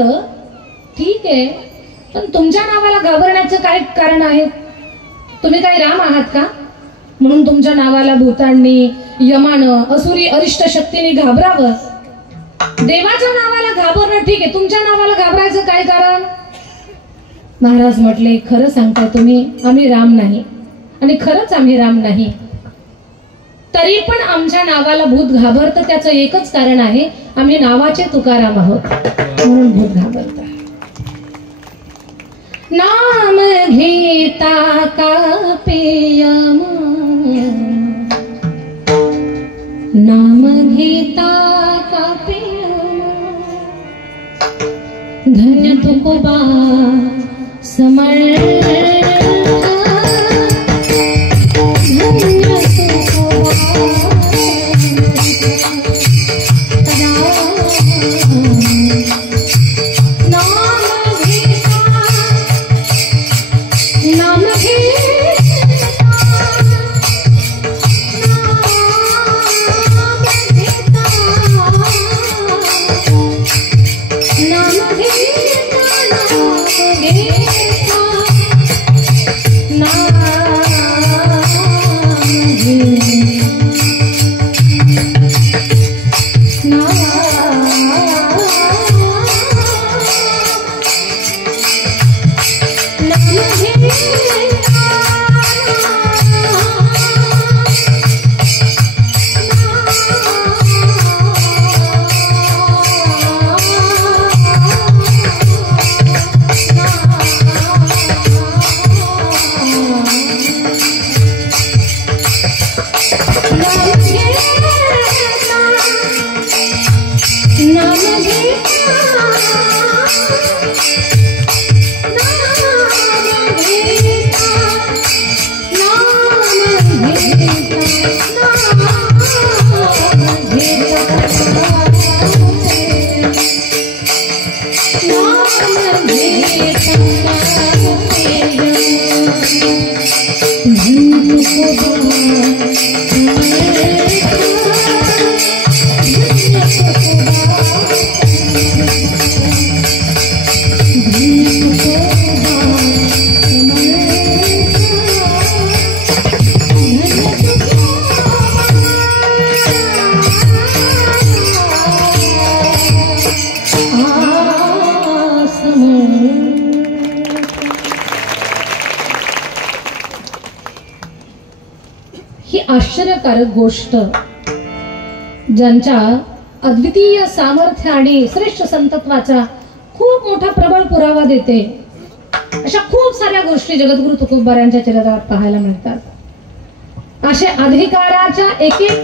ठीक आहे, पण तुमच्या नावाला घाबरण्याचं काय कारण आहे? तुम्ही काय राम आहात का म्हणून तुमच्या नावाला भूतांनी, यमानं, असुरी, अरिष्ट शक्तीने घाबरावं? देवाच्या नावाला घाबरणं ठीक आहे, तुमच्या नावाला घाबरायचं काय कारण? महाराज म्हटले, खरं सांगताय तुम्ही, आम्ही राम नाही. आणि खरंच आम्ही राम नाही, तरी पण आमच्या नावाला भूत घाबरतं. त्याचं एकच कारण आहे, आम्ही नावाचे तुकाराम आहोत म्हणून भूत घाबरतं. नाम घेता कापे यम, नाम घेता कापे यम, धन्य तुकोबा समर्थ. ही आश्चर्यकारक गोष्ट ज्यांच्या अद्वितीय सामर्थ्य आणि श्रेष्ठ संतत्वाचा खूप मोठा प्रबळ पुरावा देते, अशा खूप साऱ्या गोष्टी जगद्गुरु तुकोबारायांच्या चरित्रात पाहायला मिळतात। असे अधिकाराच्या एक एक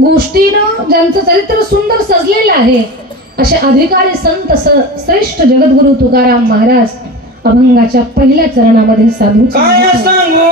गोष्टीनं ज्यांचं चरित्र सुंदर सजलेलं आहे, असे अधिकारी संत श्रेष्ठ जगद्गुरु तुकाराम महाराज अभंगाच्या पहिल्या चरणामध्ये साधू काय सांगू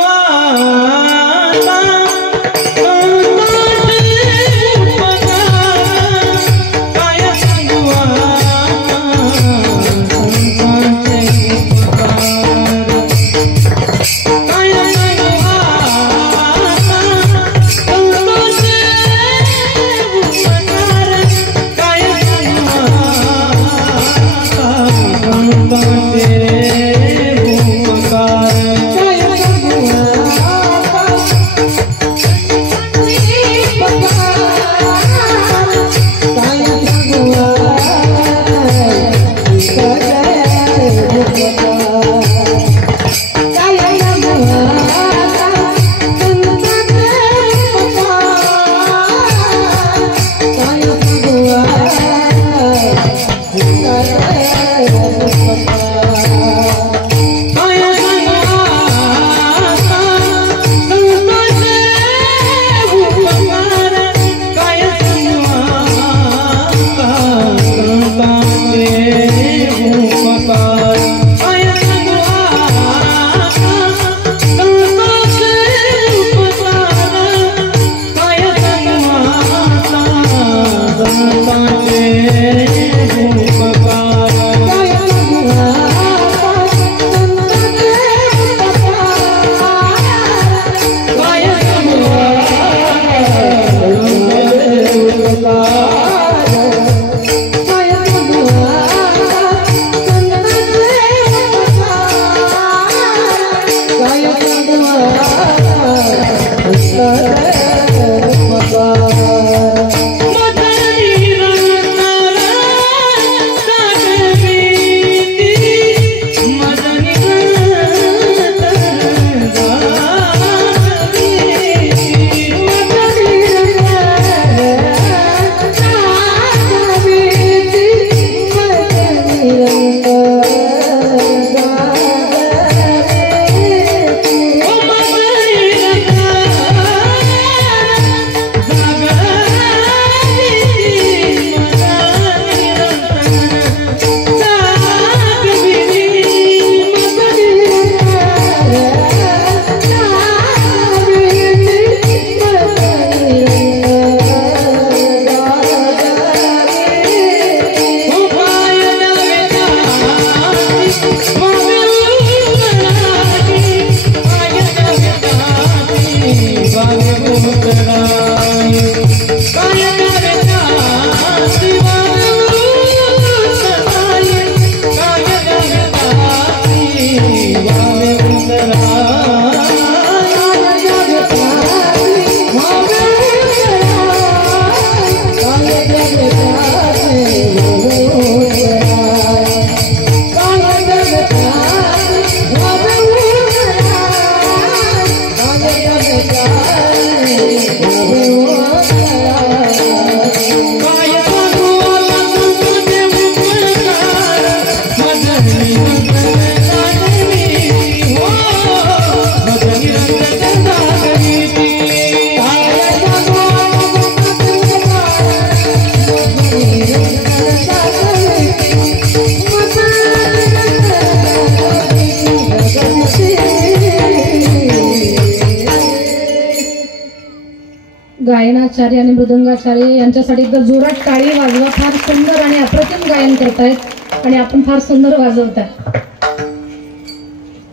गायनाचार्य आणि मृदंगाचार्य यांच्यासाठी एकदा जोरात टाळी वाजवा। फार सुंदर आणि अप्रतिम गायन करतायत आणि आपण फार सुंदर वाजवताय।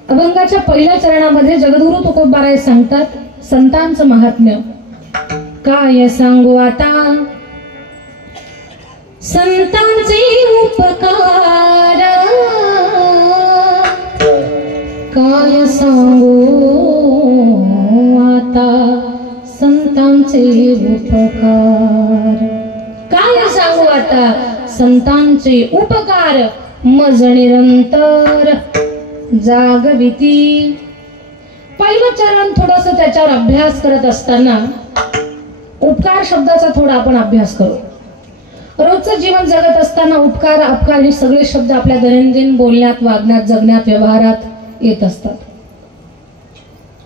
अभंगाच्या पहिल्या चरणामध्ये जगद्गुरु तुकोबाराय सांगतात संतांचं महात्म्य। काय सांगू आता संतांचे उपकार, काय सांगू आता संतांचे उपकार, काय सांगू आता संतांचे उपकार। मज निरंतर जागविती पहिलं चरण थोडंसं त्याच्यावर अभ्यास करत असताना उपकार शब्दाचा थोडा आपण अभ्यास करू. रोजचं जीवन जगत असताना उपकार अपकार हे सगळे शब्द आपल्या दैनंदिन बोलण्यात, वागण्यात, जगण्यात, व्यवहारात येत असतात.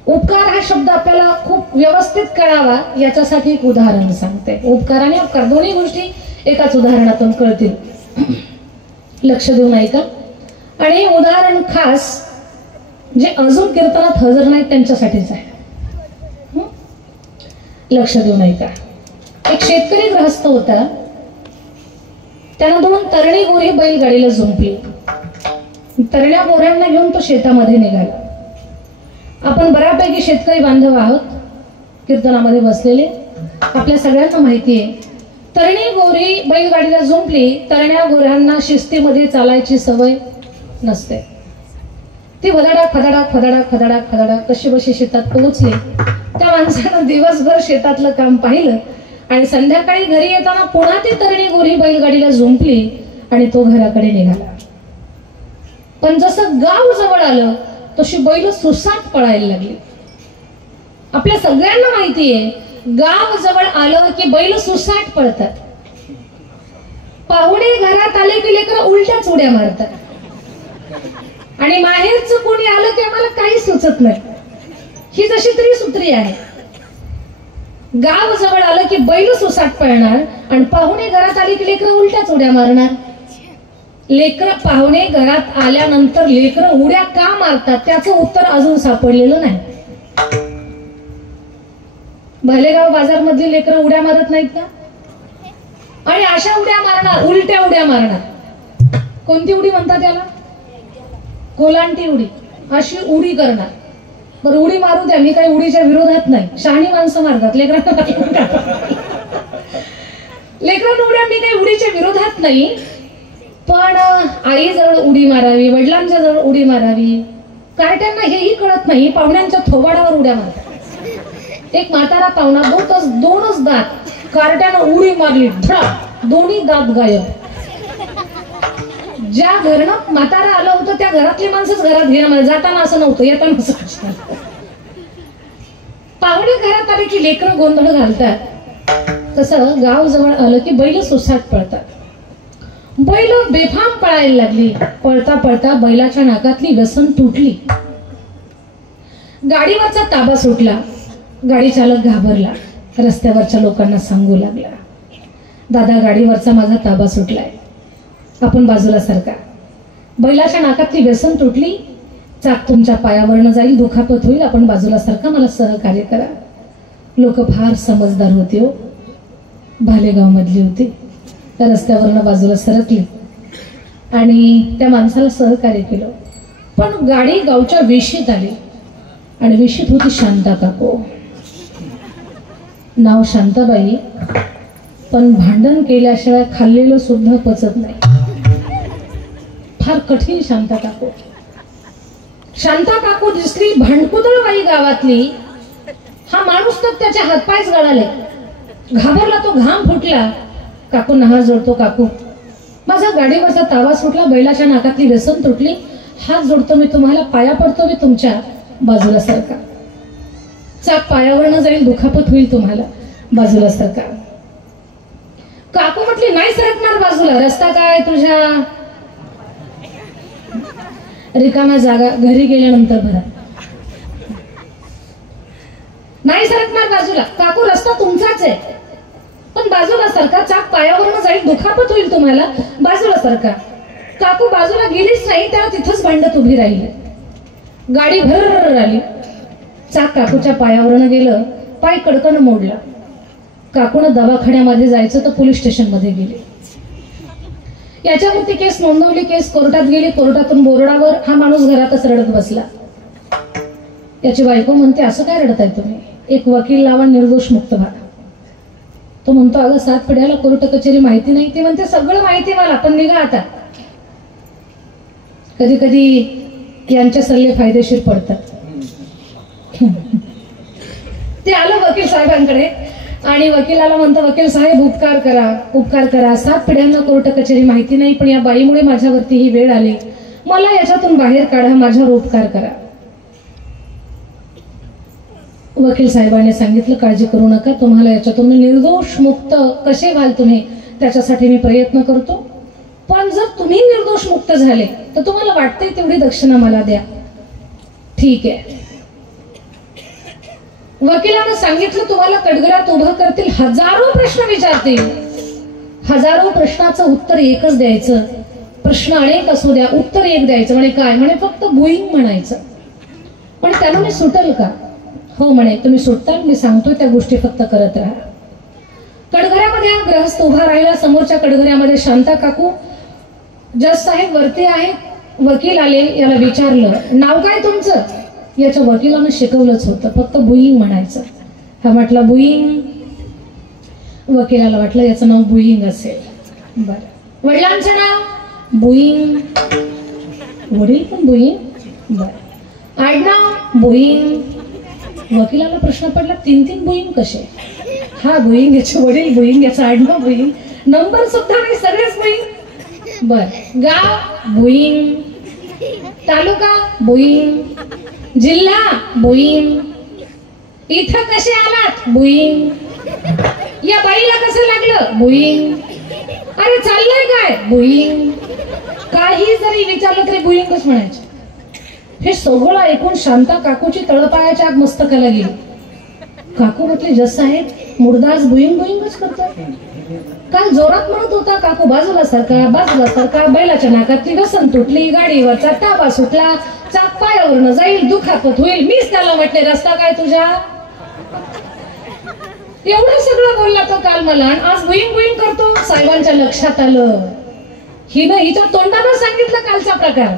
उपकार हा शब्द आपल्याला खूप व्यवस्थित कळावा याच्यासाठी एक उदाहरण सांगते. उपकार आणि अपकार दोन्ही गोष्टी एकाच उदाहरणातून कळतील. लक्ष देऊन ऐका. आणि हे उदाहरण खास जे अजून कीर्तनात हजर नाहीत त्यांच्यासाठीच आहे. लक्ष देऊन ऐका. एक शेतकरी गृहस्थ होता. त्यानं 2 तरणी गोरी बैलगाडीला जुंपली. तरण्या गोऱ्यांना घेऊन तो शेतामध्ये निघाला. आपण बऱ्यापैकी शेतकरी बांधव आहोत कीर्तनामध्ये बसलेले. आपल्या सगळ्यांना माहिती आहे तरणी गोरी बैलगाडीला जुंपली. तरण्या गोऱ्यांना शिस्तीमध्ये चालायची सवय नसते. ती वदाडाक फदाडाक फदाडाक फदाडाक फदाडाक कशी बशी शेतात पोहोचले. त्या माणसानं दिवसभर शेतातलं काम पाहिलं आणि संध्याकाळी घरी येताना पुन्हा ती तरणी गोरी बैलगाडीला जुंपली आणि तो घराकडे निघाला. पण जसं गाव जवळ आलं तशी बैल सुसाट पळायला लागली. आपल्या सगळ्यांना माहिती आहे गाव जवळ आलं की बैल सुसाट पळतात. पाहुणे घरात आले की लेकरं उलट्याच उड्या मारतात. आणि माहेरचं कोणी आलं की आम्हाला काही सुचत नाही. ही जशी तरी सूत्री आहे. गाव जवळ आलं की बैल सुसाट पळणार आणि पाहुणे घरात आले की लेकरं उलट्याच उड्या मारणार. लेकरं पाहुणे घरात आल्यानंतर लेकरं उड्या का मारतात त्याचं उत्तर अजून सापडलेलं नाही. भालेगाव बाजार मधली लेकरं उड्या मारत नाहीत का? आणि अशा उड्या मारणार, उलट्या उड्या मारणार. कोणती उडी म्हणतात त्याला? कोलांटी उडी. अशी उडी करणार. बरं उडी मारू द्या, मी काही उडीच्या विरोधात नाही. शहाणी माणसं मारतात लेकरांना. लेकरांना उड्या मी काही उडीच्या विरोधात नाही. पण आई जवळ उडी मारावी, वडिलांच्या जवळ उडी मारावी. कार्ट्यांना हेही कळत नाही पाहुण्यांच्या थोबाडावर उड्या मारतात. एक म्हातारा पाहुणा 2च दात कार्ट्यानं उडी मारली, धडा, दोन्ही दात गायब. ज्या घरनं म्हातारा आलं होतं त्या घरातली माणसंच घरात घेणं. जाताना असं नव्हतं, येताना असं. पाहुणे घरात आले की लेकरं गोंधळ घालतात. तसं गाव जवळ आलं की बैल सुसाट पळतात. बैल बेफाम पळायला लागली. पळता पळता बैलाच्या नाकातली व्यसन तुटली. गाडीवरचा ताबा सुटला. गाडी चालक घाबरला. रस्त्यावरच्या लोकांना सांगू लागला, दादा गाडीवरचा माझा ताबा सुटलाय, आपण बाजूला सरका. बैलाच्या नाकातली व्यसन तुटली. चाक तुमच्या पायावरनं जाईल, दुखापत होईल, आपण बाजूला सरका, मला सहकार्य करा. लोक फार समजदार होते हो. भालेगाव मधली होती. त्या रस्त्यावरनं बाजूला सरकली आणि त्या माणसाला सहकार्य केलं. पण गाडी गावच्या वेशीत आली आणि वेशीत होती शांता काकू. नाव शांताबाई, पण भांडण केल्याशिवाय खाल्लेलं सुद्धा पचत नाही. फार कठीण शांता काकू. शांता काकू दिसली भांडकुदळ बाई गावातली. हा माणूस तर त्याचे हातपायच गळाले. घाबरला तो, घाम फुटला. काकूंना हात जोडतो, काकू माझा गाडीवरचा तावा सुटला, बैलाच्या नाकातली व्यसन तुटली, हात जोडतो मी तुम्हाला, पाया पडतो मी तुमच्या, बाजूला सरका. चाक पायावरनं जाईल, दुखापत होईल तुम्हाला, बाजूला सरका. काकू म्हटली नाही सरकणार बाजूला, रस्ता काय तुझ्या रिकाम्या जागा घरी गेल्यानंतर भरा. नाही सरकणार बाजूला. काकू रस्ता तुमचाच आहे, पण बाजूला सरका, चाक पायावरनं जाईल, दुखापत होईल तुम्हाला, बाजूला सरका. काकू बाजूला गेलीच नाही, त्याला तिथंच भांडत उभी राहिली. गाडी भर आली. चाक काकूच्या पायावरनं गेलं, पाय कडकन मोडला. काकूनं दवाखान्यामध्ये जायचं तर पोलीस स्टेशन मध्ये गेली. याच्यावरती केस नोंदवली. केस कोर्टात गेली. कोर्टातून बोर्डावर हा माणूस घरातच रडत बसला. याची बायको म्हणते असं काय रडताय तुम्ही, एक वकील लावा, निर्दोष मुक्त व्हा. तो म्हणतो अगं 7 पिढ्याला कोर्ट कचेरी माहिती नाही. ती म्हणते सगळं माहिती मला, पण निघा आता. कधी कधी यांचे सल्ले फायदेशीर पडतात. ते आलं वकील साहेबांकडे आणि वकिलाला म्हणतो, वकील साहेब उपकार करा, उपकार करा, 7 पिढ्यांना कोर्ट कचेरी माहिती नाही, पण या बाईमुळे माझ्यावरती ही वेळ आली, मला याच्यातून बाहेर काढा, माझ्यावर उपकार करा. वकील साहेबांनी सांगितलं, काळजी करू नका, तुम्हाला याच्यातून निर्दोष मुक्त कसे व्हाल तुम्ही त्याच्यासाठी मी प्रयत्न करतो, पण जर तुम्ही निर्दोष मुक्त झाले तर तुम्हाला वाटतंय तेवढी दक्षिणा मला द्या. ठीक आहे. वकिलानं सांगितलं, तुम्हाला कटघऱ्यात उभं करतील, हजारो प्रश्न विचारतील, हजारो प्रश्नाचं उत्तर एकच द्यायचं. प्रश्न अनेक असू द्या, उत्तर एक द्यायचं. म्हणे काय? म्हणे फक्त बुईंग म्हणायचं. पण त्यानं मी सुटल का? हो म्हणे, तुम्ही सुटताल, मी सांगतोय त्या गोष्टी फक्त करत राहा. कटघऱ्यामध्ये हा ग्रहस्थ उभा राहिला. समोरच्या कटघऱ्यामध्ये शांता काकू, जज साहेब वरती आहेत. वकील आले, याला विचारलं, नाव काय तुमचं? याच्या वकिलानं शिकवलंच होतं, फक्त बुईंग म्हणायचं. हा म्हटला बुईंग. वकिलाला वाटलं याचं नाव बुईंग असेल. बरं. वडिलांचं नाव? बुईंग. वडील पण बुईंग? बरं. आडनाव? बुईंग. वकिलाला प्रश्न पडला, 3 बुईंग कसे? हा बुईंग, याचे वडील बुईंग, याचा आडनाव बुईंग, नंबर सुद्धा नाही, सगळेच बुईंग. बर. गाव? बुईंग. तालुका? बुईंग. जिल्हा? बुईंग. इथं कसे आलात? बुईंग. या बाईला कसं लागलं? बुईंग. अरे चाललंय काय? बुईंग. काही जरी विचारलं तरी बुईंगच म्हणायचे. हे सगळं ऐकून शांता काकूची तळपायाच्या आग मस्तकाला गेली. काकू म्हटले, जज साहेब मुर्दास बुईंग बुईंगच करतो. काल जोरात म्हणत होता, काकू बाजूला सरका, बाजूला सरका, बैलाच्या नाकातली व्यसन तुटली, गाडीवरचा ताबा सुटला, चाक पायावरनं जाईल, दुखापत होईल. मीच त्याला म्हटले, रस्ता काय तुझ्या? एवढं सगळं बोलला तो काल मला, आणि आज बुईंग बुईंग करतो. साहेबांच्या लक्षात आलं, हिनं हिच्या तोंडानं सांगितलं कालचा प्रकार.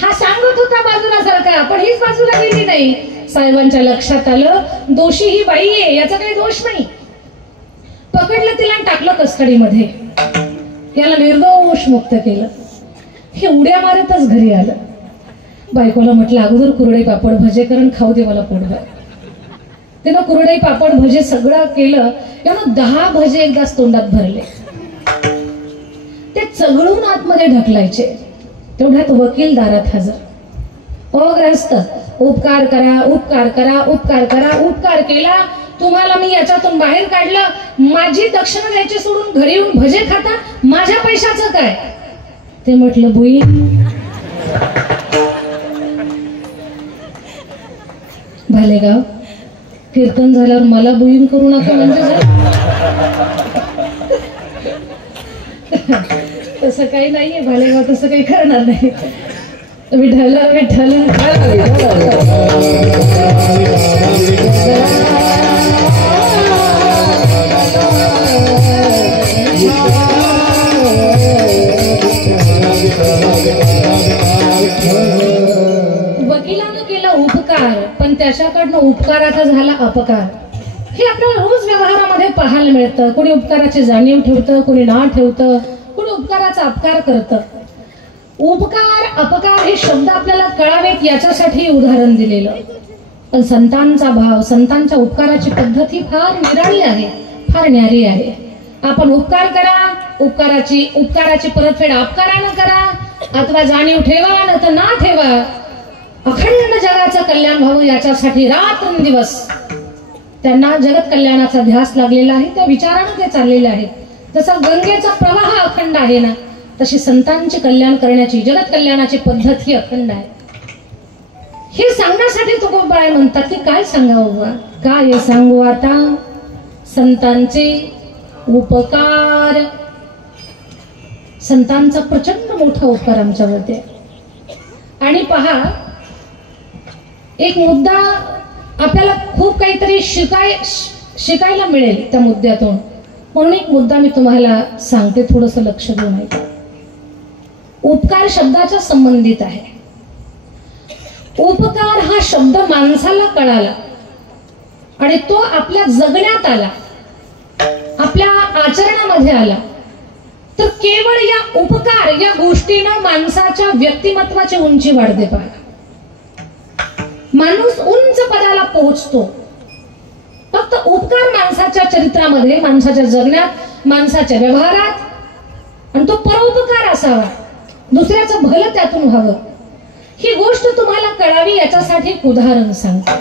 हा सांगत होता बाजूला सरका, पण हीच बाजूला गेली नाही. साहेबांच्या लक्षात आलं, दोषी ही बाई आहे, याचा काही दोष नाही. पकडलं तिला आणि टाकलं कस्टडीमध्ये. याला निर्दोष मुक्त केलं. हे उड्या मारतच घरी आलं. बायकोला म्हटलं, अगोदर कुरडई पापड भजे करून खाऊ दे मला पोटभर. तिनं कुरडई पापड भजे सगळं केलं. यानं 10 भजे एकदाच तोंडात भरले. ते चघळून आतमध्ये ढकलायचे. तेवढ्यात वकील दारात हजर. ओ ग्रस्त, उपकार करा, उपकार करा, उपकार करा. उपकार केला, तुम्हाला मी याच्यातून बाहेर काढलं, माझी दक्षिणा द्यायची सोडून घरी येऊन भजे खाता, माझ्या पैशाचं काय? ते म्हटलं, बुई भालेगाव, कीर्तन झाल्यावर मला बुईंग करू नका म्हणजे तसं काही नाहीये. भालेगाव तसं काही करणार नाही. विठ्ठल विठ्ठल. वकिलानं केला उपकार, पण त्याच्याकडनं उपकाराचा झाला अपकार. हे आपल्याला रोज व्यवहारामध्ये पाहायला मिळतं. कोणी उपकाराची जाणीव ठेवतं, कोणी ना ठेवतं, कोणी उपकाराचा अपकार करतं. उपकार अपकार हे शब्द आपल्याला कळावेत याच्यासाठी उदाहरण दिलेलं. पण संतांचा भाव, संतांच्या उपकाराची पद्धत ही फार निराळी आहे, फार न्यारी आहे. आपण उपकार करा, उपकाराची परतफेड अपकारानं करा, अथवा जाणीव ठेवा न तर ना ठेवा. अखंड जगाचं कल्याण व्हावं याच्यासाठी रात्रंदिवस त्यांना जगत कल्याणाचा ध्यास लागलेला आहे. त्या विचारानं ते चाललेले आहे. जसा गंगेचा प्रवाह अखंड आहे ना, तशी संतांचे कल्याण करण्याची, जगत कल्याणाची पद्धत ही अखंड आहे. हे सांगण्यासाठी तुकोबाराय म्हणतात की काय सांगावं बा, काय सांगू आता. संतांचे उपकार, संतांचा प्रचंड मोठा उपकार आमच्यावरती. आणि पहा, एक मुद्दा आपल्याला खूप काहीतरी शिकायला मिळेल त्या मुद्द्यातून. म्हणून एक मुद्दा मी तुम्हाला सांगते, थोडस लक्ष देऊन ऐका. उपकार शब्दाच्या संबंधित आहे. उपकार हा शब्द माणसाला कळाला आणि तो आपल्या जगण्यात आला, आपल्या आचरणामध्ये आला, तर केवळ या उपकार या गोष्टीनं माणसाच्या व्यक्तिमत्वाची उंची वाढते. पहा, माणूस उंच पदाला पोहोचतो फक्त उपकार माणसाच्या चरित्रामध्ये, माणसाच्या जगण्यात, माणसाच्या व्यवहारात. आणि तो परोपकार असावा, दुसऱ्याचं भलं त्यातून व्हावं. ही गोष्ट तुम्हाला कळावी याच्यासाठी एक उदाहरण सांगतो.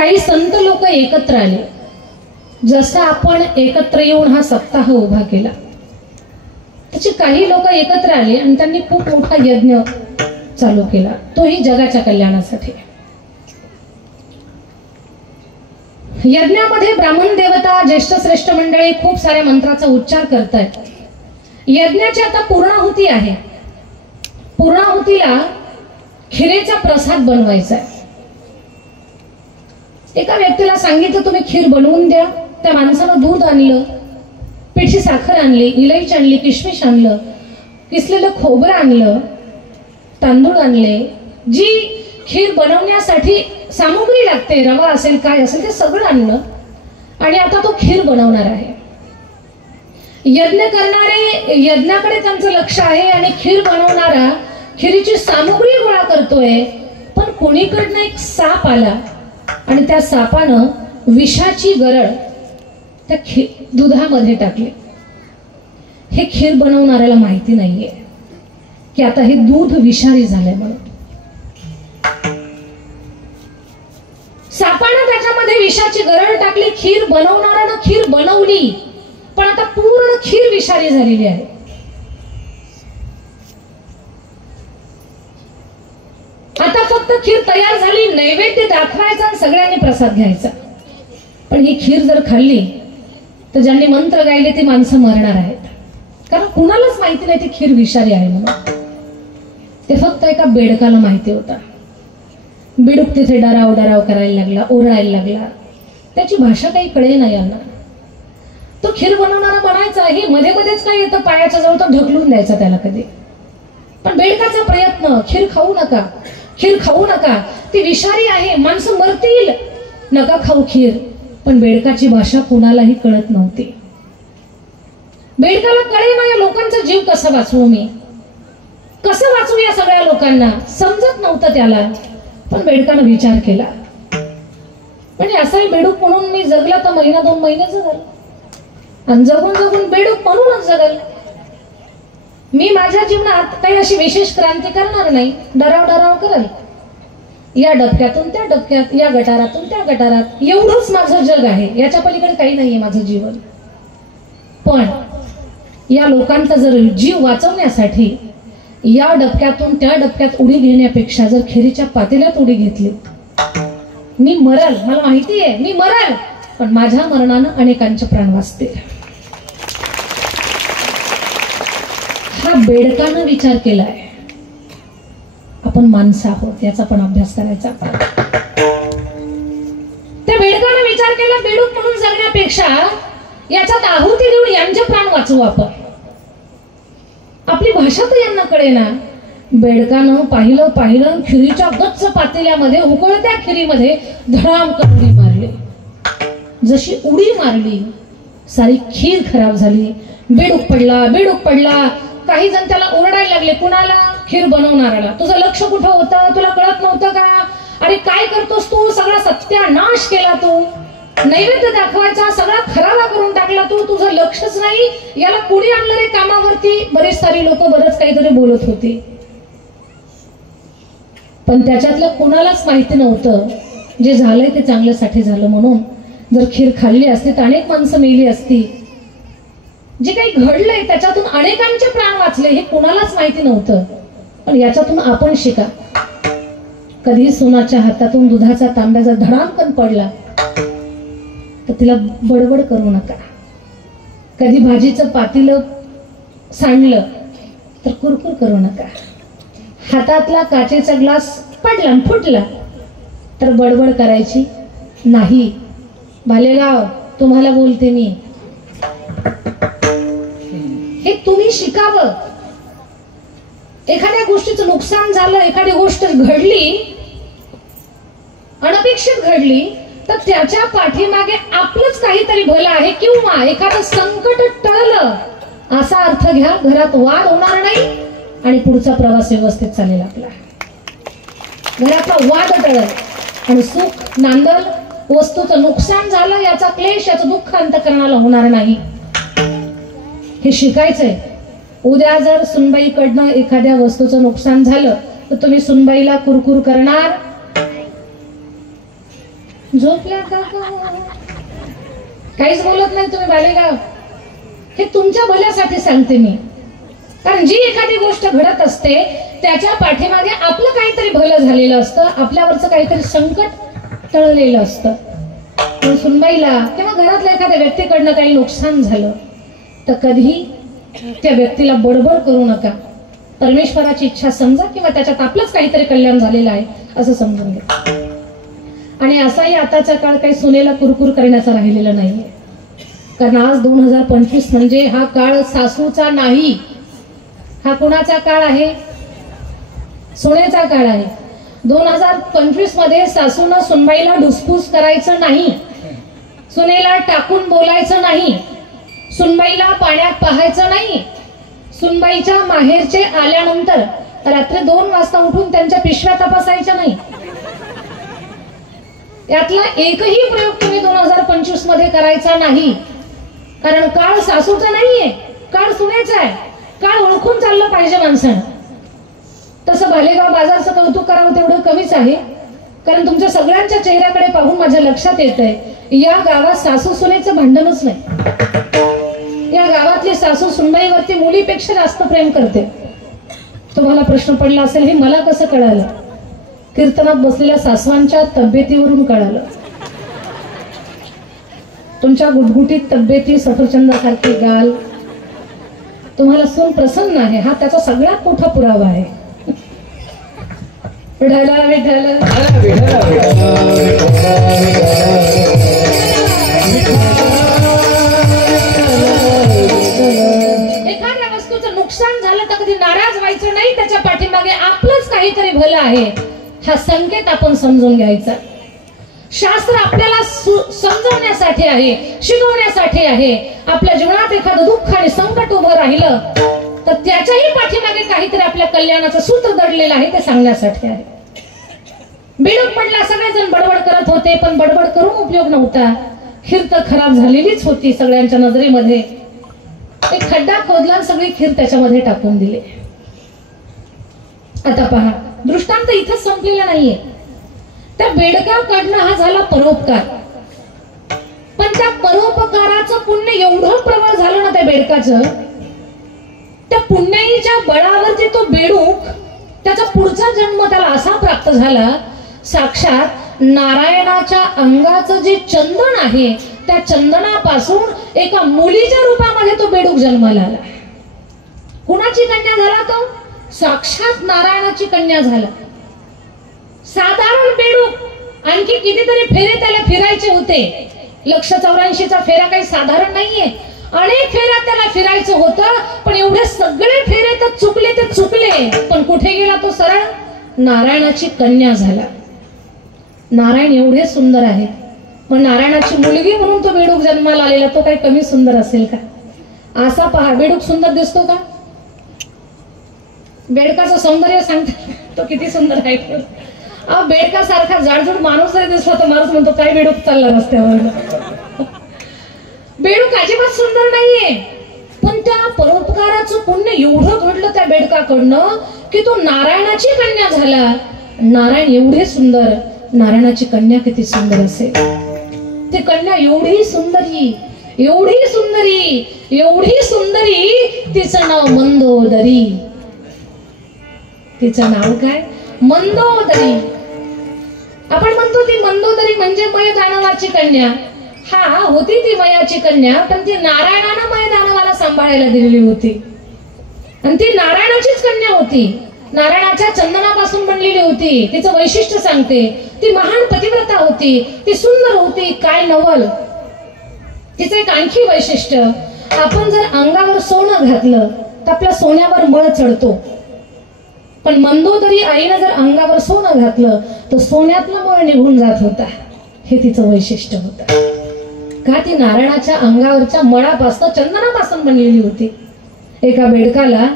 काही संत लोक एकत्र आले, जसं आपण एकत्र येऊन हा सप्ताह उभा केला, त्याची काही लोक एकत्र आले आणि त्यांनी खूप मोठा यज्ञ चालू केला, तोही जगाच्या कल्याणासाठी. यज्ञामध्ये ब्राह्मण देवता, ज्येष्ठ श्रेष्ठ मंडळी खूप साऱ्या मंत्राचा उच्चार करतायत. यज्ञाची आता पूर्णाहुती आहे. पूर्णाहुतीला खिरेचा प्रसाद बनवायचा आहे. एका व्यक्तीला सांगितलं तुम्ही खीर बनवून द्या. त्या माणसानं दूध आणलं, पिठी साखर आणली, इलायची आणली, किशमिश आणलं, किसलेलं खोबरं आणलं, तांदूळ आणले, जी खीर बनवण्यासाठी सामुग्री लागते, रवा असेल काय असेल ते सगळं आणलं आणि आता तो खीर बनवणार आहे. यज्ञ करणारे यज्ञाकडे त्यांचं लक्ष आहे आणि खीर बनवणारा खिरीची सामुग्री गोळा करतोय. पण कोणीकडनं एक साप आला आणि त्या सापानं विषाची गरळ त्या दुधामध्ये टाकली. हे खीर बनवणाऱ्याला माहिती नाहीये की आता हे दूध विषारी झालंय म्हणून. सापानं त्याच्यामध्ये विषाची गरळ टाकली, खीर बनवणाऱ्यानं खीर बनवली, पण आता पूर्ण खीर विषारी झालेली आहे. आता फक्त खीर तयार झाली, नैवेद्य दाखवायचा आणि सगळ्यांनी प्रसाद घ्यायचा. पण ही खीर जर खाल्ली तर ज्यांनी मंत्र गायले ती माणसं मरणार आहेत, कारण कुणालाच माहिती नाही ती खीर विषारी आहे म्हणून. ते फक्त एका बेडकाला माहिती होता. बेडूक तिथे डराव डराव करायला लागला, ओरडायला लागला. त्याची भाषा काही कळे नाही यांना. तो खीर बनवणारा म्हणायचा, हे मध्ये मध्येच काय येतं पायाच्या जवळ, तो ढकलून द्यायचा त्याला कधी. पण बेडकाचा प्रयत्न, खीर खाऊ नका, खीर खाऊ नका, ती विषारी आहे, माणसं मरतील, नका खाऊ खीर. पण बेडकाची भाषा कुणालाही कळत नव्हती. बेडकाला कळे ना या लोकांचा जीव कसा वाचवू, मी कसं वाचवू या सगळ्या लोकांना, समजत नव्हतं त्याला. पण बेडकानं विचार केला, म्हणजे असाही बेडूक म्हणून मी जगला तर महिना 2 महिने जगल, आणि जगून जगून बेडूक म्हणूनच जगल. मी माझ्या जीवनात काही अशी विशेष क्रांती करणार नाही, डराव डराव करल, या डबक्यातून त्या डबक्यात, या गटारातून त्या गटारात, एवढंच माझं जग आहे, याच्या पलीकडे काही नाहीये माझं जीवन. पण या लोकांचा जर जीव वाचवण्यासाठी या डबक्यातून त्या डबक्यात उडी घेण्यापेक्षा जर खिरीच्या पातेल्यात उडी घेतली, मी मरल, मला माहिती आहे मी मरल, पण माझ्या मरणानं अनेकांचे प्राण वाचतील. हा बेडकानं विचार केलाय. आपण माणसं आहोत याचा पण अभ्यास करायचा. त्या बेडकानं विचार केला, बेडूक म्हणून जगण्यापेक्षा याच्यात आहुती देऊन यांचे प्राण वाचवू आपण. आपली भाषा तर यांना कळेना. बेडकानं पाहिलं खिरीच्या गच्च पातेल्यामध्ये, उकळत्या खिरीमध्ये धडाम उडी मारली. जशी उडी मारली सारी खीर खराब झाली. बेडूक पडला. काही जण त्याला ओरडायला लागले, कुणाला? खीर बनवणाऱ्याला. तुझं लक्ष कुठं होतं, तुला कळत नव्हतं का? अरे काय करतोस तू, सगळा सत्यानाश केला तू, नैवेद्य दाखवायचा सगळा खराबा करून टाकला तू, तुझं लक्षच नाही. याला कुणी आणलं रे कामावरती? बरेच सारी लोक बरंच काहीतरी बोलत होती, पण त्याच्यातलं कुणालाच माहिती नव्हतं जे झालंय ते चांगल्यासाठी झालं म्हणून. जर खीर खाल्ली असती तर अनेक माणसं मेली असती. जे काही घडलंय त्याच्यातून अनेकांचे प्राण वाचले हे कुणालाच माहिती नव्हतं. पण याच्यातून आपण शिका. कधी सोनाच्या हातातून दुधाचा तांब्याचा धडामकन पडला तर तिला बडबड करू नका. कधी भाजीचं पातेलं सांडलं तर कुरकुर करू नका. हातातला काचेचा ग्लास पडला फुटला तर बडबड करायची नाही. भालेगाव तुम्हाला बोलते मी, हे तुम्ही शिकावं. एखाद्या गोष्टीचं नुकसान झालं, एखादी गोष्ट घडली, अनपेक्षित घडली, तर त्याच्या पाठीमागे आपलंच काहीतरी भलं आहे किंवा एखादं संकट टळलं असा अर्थ घ्या. घरात वाद होणार नाही आणि पुढचा प्रवास व्यवस्थित चालेल आपला. घरातला वाद टळल आणि सुख नांदल. वस्तूचं नुकसान झालं याचा क्लेश, याचं दुःख अंतःकरणाला होणार नाही. हे शिकायचंय. उद्या जर सुनबाईकडनं एखाद्या वस्तूचं नुकसान झालं तर तुम्ही सुनबाईला कुरकुर करणार झोपल्या का? काहीच बोलत नाही तुम्ही बालेगाव. हे तुमच्या भल्यासाठी सांगते मी. कारण जी एखादी गोष्ट घडत असते त्याच्या पाठीमागे आपलं काहीतरी भलं झालेलं असतं, आपल्यावरचं काहीतरी संकट टळलेलं असतं. पण सुनबाईला किंवा घरातल्या एखाद्या व्यक्तीकडनं काही नुकसान झालं तर कधी त्या व्यक्तीला बडबड करू नका. परमेश्वराची इच्छा समजा किंवा त्याच्यात आपलंच काहीतरी कल्याण झालेलं आहे असं समजून घ्या. आणि असाही आताचा काळ काही सुनेला कुरकुर करण्याचा राहिलेला नाहीये. कारण आज 2025 म्हणजे हा काळ सासूचा नाही, हा कोणाचा काळ आहे? सुनेचा काळ आहे. 2025 मध्ये सासूनं सुनबाईला डुसपूस करायचं नाही, सुनेला टाकून बोलायचं नाही, सुनबाईला पाण्यात पाहायचं नाही, सुनबाईच्या माहेरचे आल्यानंतर रात्री 2 वाजता उठून त्यांच्या पिशव्या तपासायच्या नाही. यातला एकही प्रयोग तुम्ही 2025 मध्ये करायचा नाही. कारण काळ सासूचा नाहीये, काळ सुनेचा आहे. काळ ओळखून चाललं पाहिजे माणसानं. तसं भालेगाव बाजारचं कौतुक करावं तेवढं कमीच आहे. कारण तुमच्या सगळ्यांच्या चेहऱ्याकडे पाहून माझ्या लक्षात येतंय या गावात सासू सुनेचं भांडणच नाही. या गावातली सासू सुनबाईवरती मुलीपेक्षा जास्त प्रेम करते. तुम्हाला प्रश्न पडला असेल हे मला कसं कळालं? कीर्तनात बसलेल्या सासवांच्या तब्येतीवरून कळालं. तुमच्या गुटगुटीत तब्येती, सफरचंदासारखी गाल, तुम्हाला सून प्रसन्न आहे हा त्याचा सगळ्यात मोठा पुरावा आहे. विठाला विठाला एखाद्या वस्तूचं नुकसान झालं तर कधी नाराज व्हायचं नाही, त्याच्या पाठीमागे आपलंच काहीतरी भलं आहे हा संकेत आपण समजून घ्यायचा. शास्त्र आपल्याला समजवण्यासाठी आहे, शिकवण्यासाठी आहे. आपल्या जीवनात एखादं दुःख आणि संकट उभं राहिलं तर त्याच्याही पाठीमागे काहीतरी आपल्या कल्याणाचं सूत्र दडलेलं आहे ते सांगण्यासाठी आहे. बेडूक पडला, सगळेजण बडबड करत होते पण बडबड करून उपयोग नव्हता. खीर तर खराब झालेलीच होती सगळ्यांच्या नजरेमध्ये. एक खड्डा खोदला आणि सगळी खीर त्याच्यामध्ये टाकून दिली. आता पहा, दृष्टांत इथंच संपलेला नाहीये. त्या बेडकाकडनं हा झाला परोपकार, पण त्या परोपकाराचं पुण्य एवढं प्रबळ झालं ना त्या बेडकाचं, त्या पुण्याईच्या बळावरती तो बेडूक त्याचा पुढचा जन्म त्याला असा प्राप्त झाला, साक्षात नारायणाच्या अंगाचं जे चंदन आहे त्या चंदनापासून एका मुलीच्या रूपामध्ये तो बेडूक जन्माला आला. कुणाची कन्या झाला तो? साक्षात नारायणाची कन्या झाला. साधारण बेडूक, आणखी कितीतरी फेरे त्याला फिरायचे होते. 184चा फेरा काही साधारण नाहीये. अनेक फेऱ्या त्याला फिरायचं होतं, पण एवढे सगळे फेरे तर चुकले ते चुकले. पण कुठे गेला तो? सरळ नारायणाची कन्या झाला. नारायण एवढे सुंदर आहेत, पण नारायणाची मुलगी म्हणून तो बेडूक जन्माला आलेला तो काही कमी सुंदर असेल का? असा पहा, बेडूक सुंदर दिसतो का? बेडकाचं सौंदर्य सांगता तो किती सुंदर आहे. बेडका सारखा जाडजूड माणूस जरी दिसला तर माणूस म्हणतो काय बेडूक चालला रस्त्यावर. बेडूक अजिबात सुंदर नाहीये, पण त्या परोपकाराचं पुण्य एवढं घडलं त्या बेडकाकडनं की तो नारायणाची कन्या झाला. नारायण एवढे सुंदर, नारायणाची कन्या किती सुंदर असेल. ती कन्या एवढी सुंदरी, एवढी सुंदरी, एवढी सुंदरी, तिचं नाव मंदोदरी. तिचं नाव काय? मंदोदरी. आपण म्हणतो ती मंदोदरी म्हणजे मय दानवाची कन्या. हा, होती ती मयाची कन्या, पण ती नारायणानं मय दानवाला सांभाळायला दिलेली होती. आणि ती नारायणाचीच कन्या होती, नारायणाच्या चंदनापासून बनलेली होती. तिचं वैशिष्ट्य सांगते, ती महान पतिव्रता होती, ती सुंदर होती. काय नवल. तिचं एक आणखी वैशिष्ट्य, आपण जर अंगावर सोनं घातलं तर आपल्या सोन्यावर मळ चढतो, पण मंदोदरी आईनं जर अंगावर सोनं घातलं तर सोन्यातलं मळ निघून जात होता. हे तिचं वैशिष्ट्य होतं. का? ती नारायणाच्या अंगावरच्या मळापासून, चंदनापासून बनलेली होती. एका बेडकाला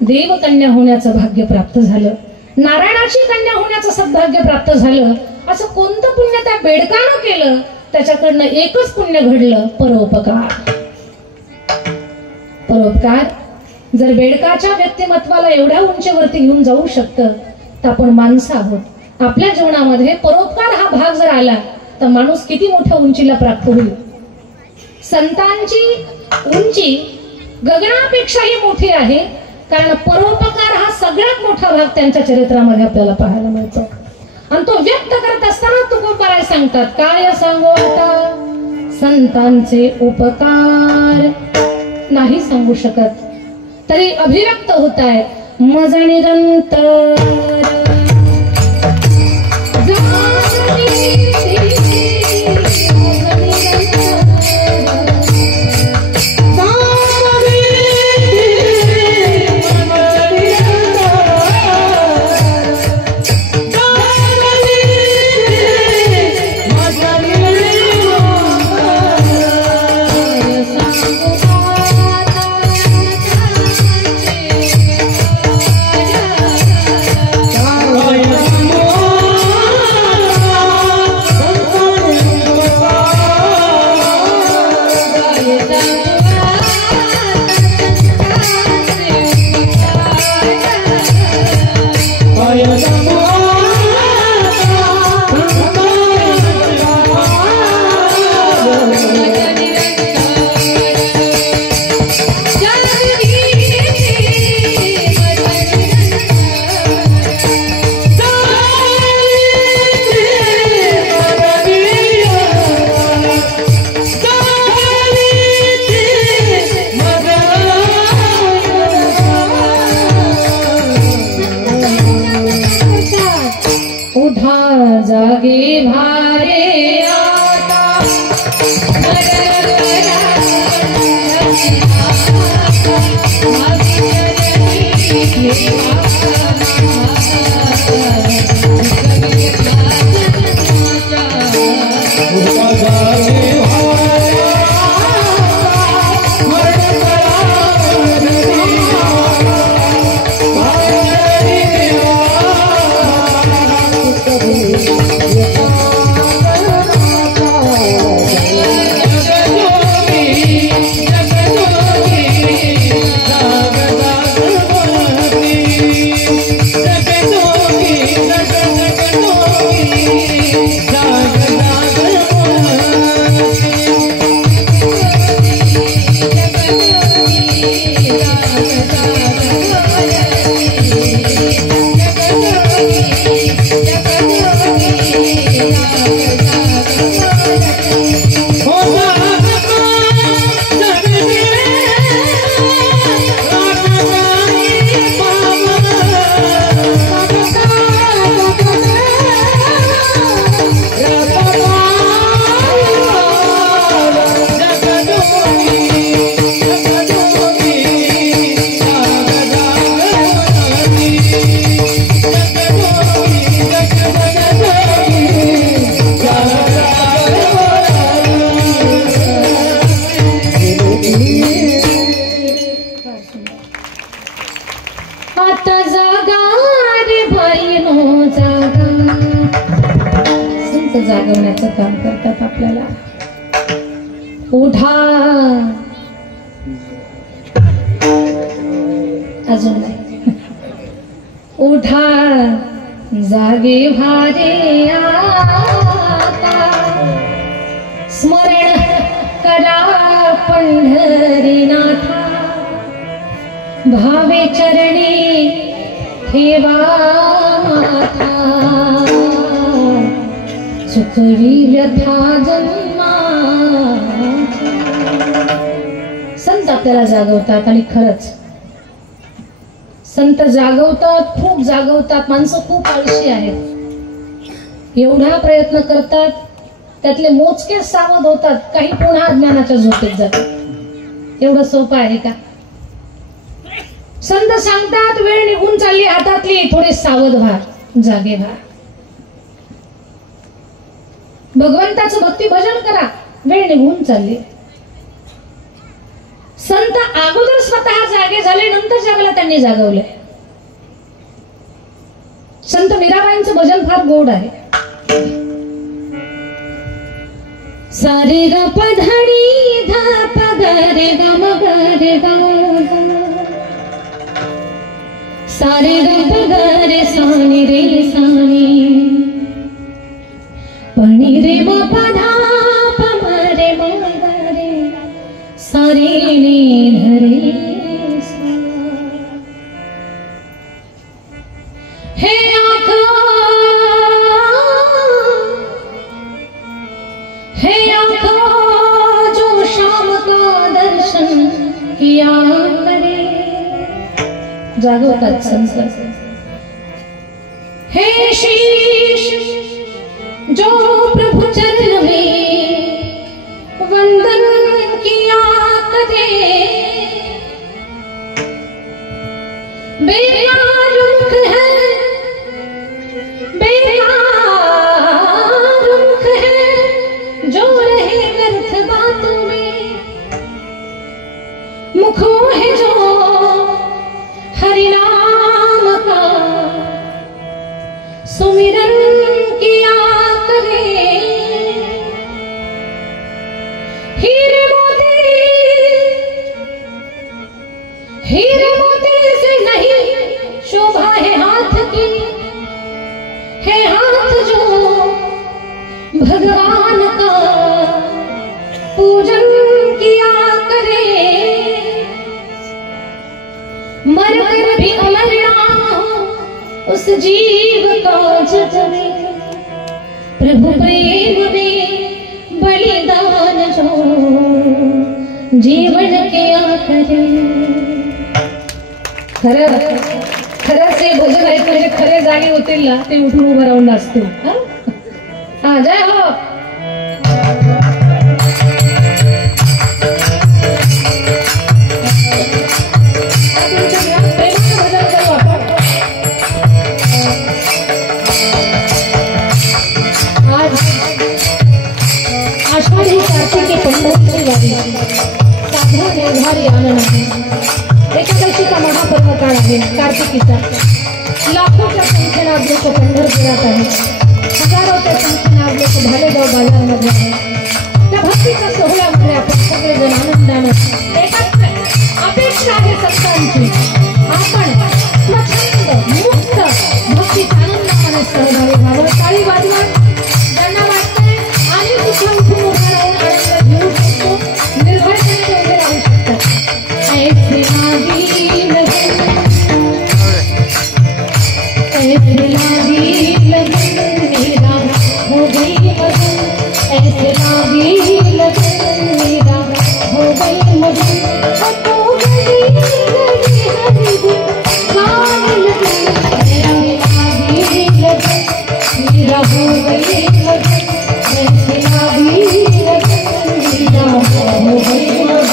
देवकन्या होण्याचं भाग्य प्राप्त झालं, नारायणाची कन्या होण्याचं सद्भाग्य प्राप्त झालं. असं कोणतं पुण्य त्या बेडकानं केलं? त्याच्याकडनं एकच पुण्य घडलं, परोपकार. परोपकार जर बेडकाच्या व्यक्तिमत्वाला एवढ्या उंचीवरती घेऊन जाऊ शकतं तर आपण माणसं आहोत. आपल्या जीवनामध्ये परोपकार हा भाग जर आला तर माणूस किती मोठ्या उंचीला प्राप्त होईल. संतांची उंची गगनापेक्षाही मोठी आहे, कारण परोपकार हा सगळ्यात मोठा भाग त्यांच्या चरित्रामध्ये आपल्याला पाहायला मिळतो. आणि तो व्यक्त करत असताना तुकोबाराय सांगतात, काय सांगू आता संतांचे उपकार नाही सांगू शकत, तरी अभिव्यक्त होत आहे. मज निरंतर जागे भारे आता जागवण्याचं काम करतात आपल्याला. उठा अजून नाही. उठा जागे भारे आता स्मरण करा पंढरीनाथा भावे चरणी ठेवा माथा सुखवी व्यथा जन्मा. संत आपल्याला जागवतात आणि खरंच संत जागवतात, खूप जागवतात. माणसं खूप आळशी आहेत, एवढा प्रयत्न करतात, त्यातले मोजकेच सावध होतात, काही पुन्हा अज्ञानाच्या झोपेत जातात. एवढं सोपं आहे का? संत सांगतात वेळ निघून चालली हातातली, थोडे सावध व्हा, जागे व्हा, भगवंताचं भक्ती भजन करा, वेळ निघून चालली. संत अगोदर स्वतः जागे झाले, नंतर जगाला त्यांनी जागवले. संत मीराबाईंचं भजन फार गोड आहे. सारे ग प धडी धा प ग रे ग म ग रे ग, सारे ग प ग रे सानी रे सानी, पणी रे म जागवतात संस्कार। हे शीश जो प्रभु चरण में वंदन किया करे, बेरुख है जो रहे व्यर्थ बातों में, मुखों है जो हरि नाम का सुमिरन किया करे। हीरे मोती से नहीं शोभा है हाथ की, है हाथ जो भगवान का पूजन किया करे। मर कर भी अमर नाम हो उस जीव का जग में, प्रभु प्रेम में बलिदान जो जीवन किया करे। खरं से भजन आहेत म्हणजे खरे जागे होतील ना, ते उठून उभं राहून नाचतो। हा जय हो। आज आषाढी कार्तिकी पंढरपूरची वारी साधू निर्धारी आनंद आहे। एकादशीचा महापर्व काळ आहे कार्तिकीचा। लाखोच्या संख्येने आज लोक पंढरपुरात आहेत, हजारोच्या संख्येने आज लोक भालेगाव बाजारमध्ये आहेत। त्या भक्तीच्या सोहळ्यामध्ये आपण सगळेजण आनंदानं एकाच अपेक्षा आहे संतांची, आपण स्वच्छंद मुक्त भक्तीच्या आनंदाने सहभागी व्हावं। टाळी वाजवा ज्यांना वाटतंय आणि सुखान उठून उभा राहून आनंद घेऊ शकतो, निर्भयतेने उभे राहू शकतात। ऐसे लागी लगन, ऐसे लागी लगन मेरा हो गई मगन, ऐसे लागी लगन मेरा हो गई मगन। हो गई गई हरी दिन गाने लगन, ऐसे लागी लगन मेरा हो गई मगन, ऐसे लागी लगन मेरा हो गई मगन।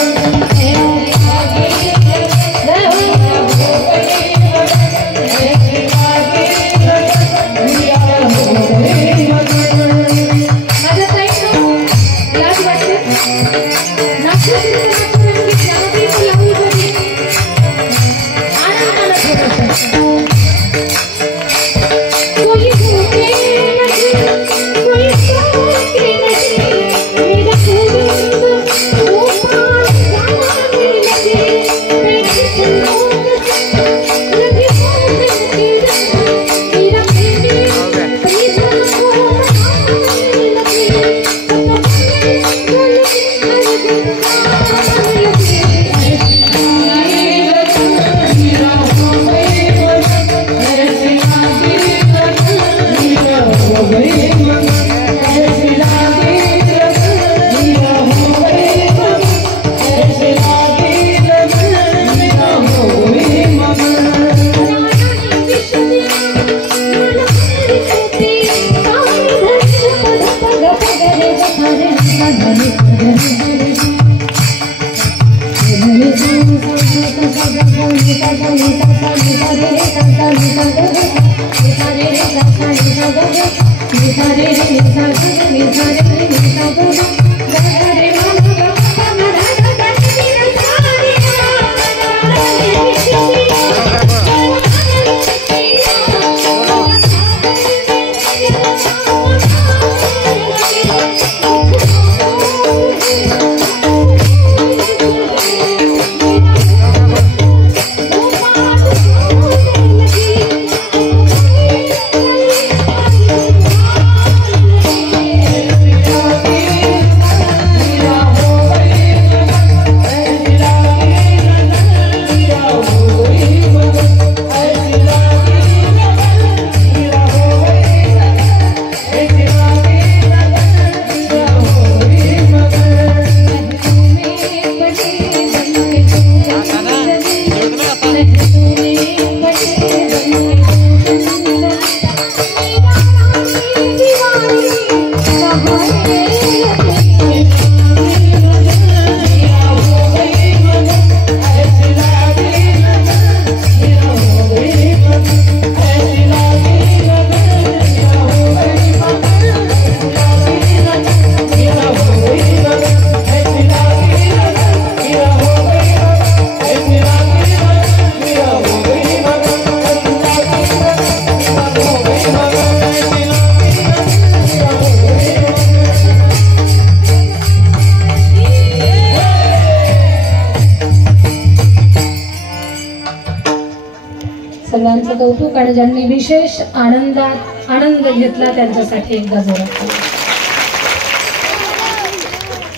आणि ज्यांनी विशेष आनंद घेतला त्यांच्यासाठी एकदा जोरात.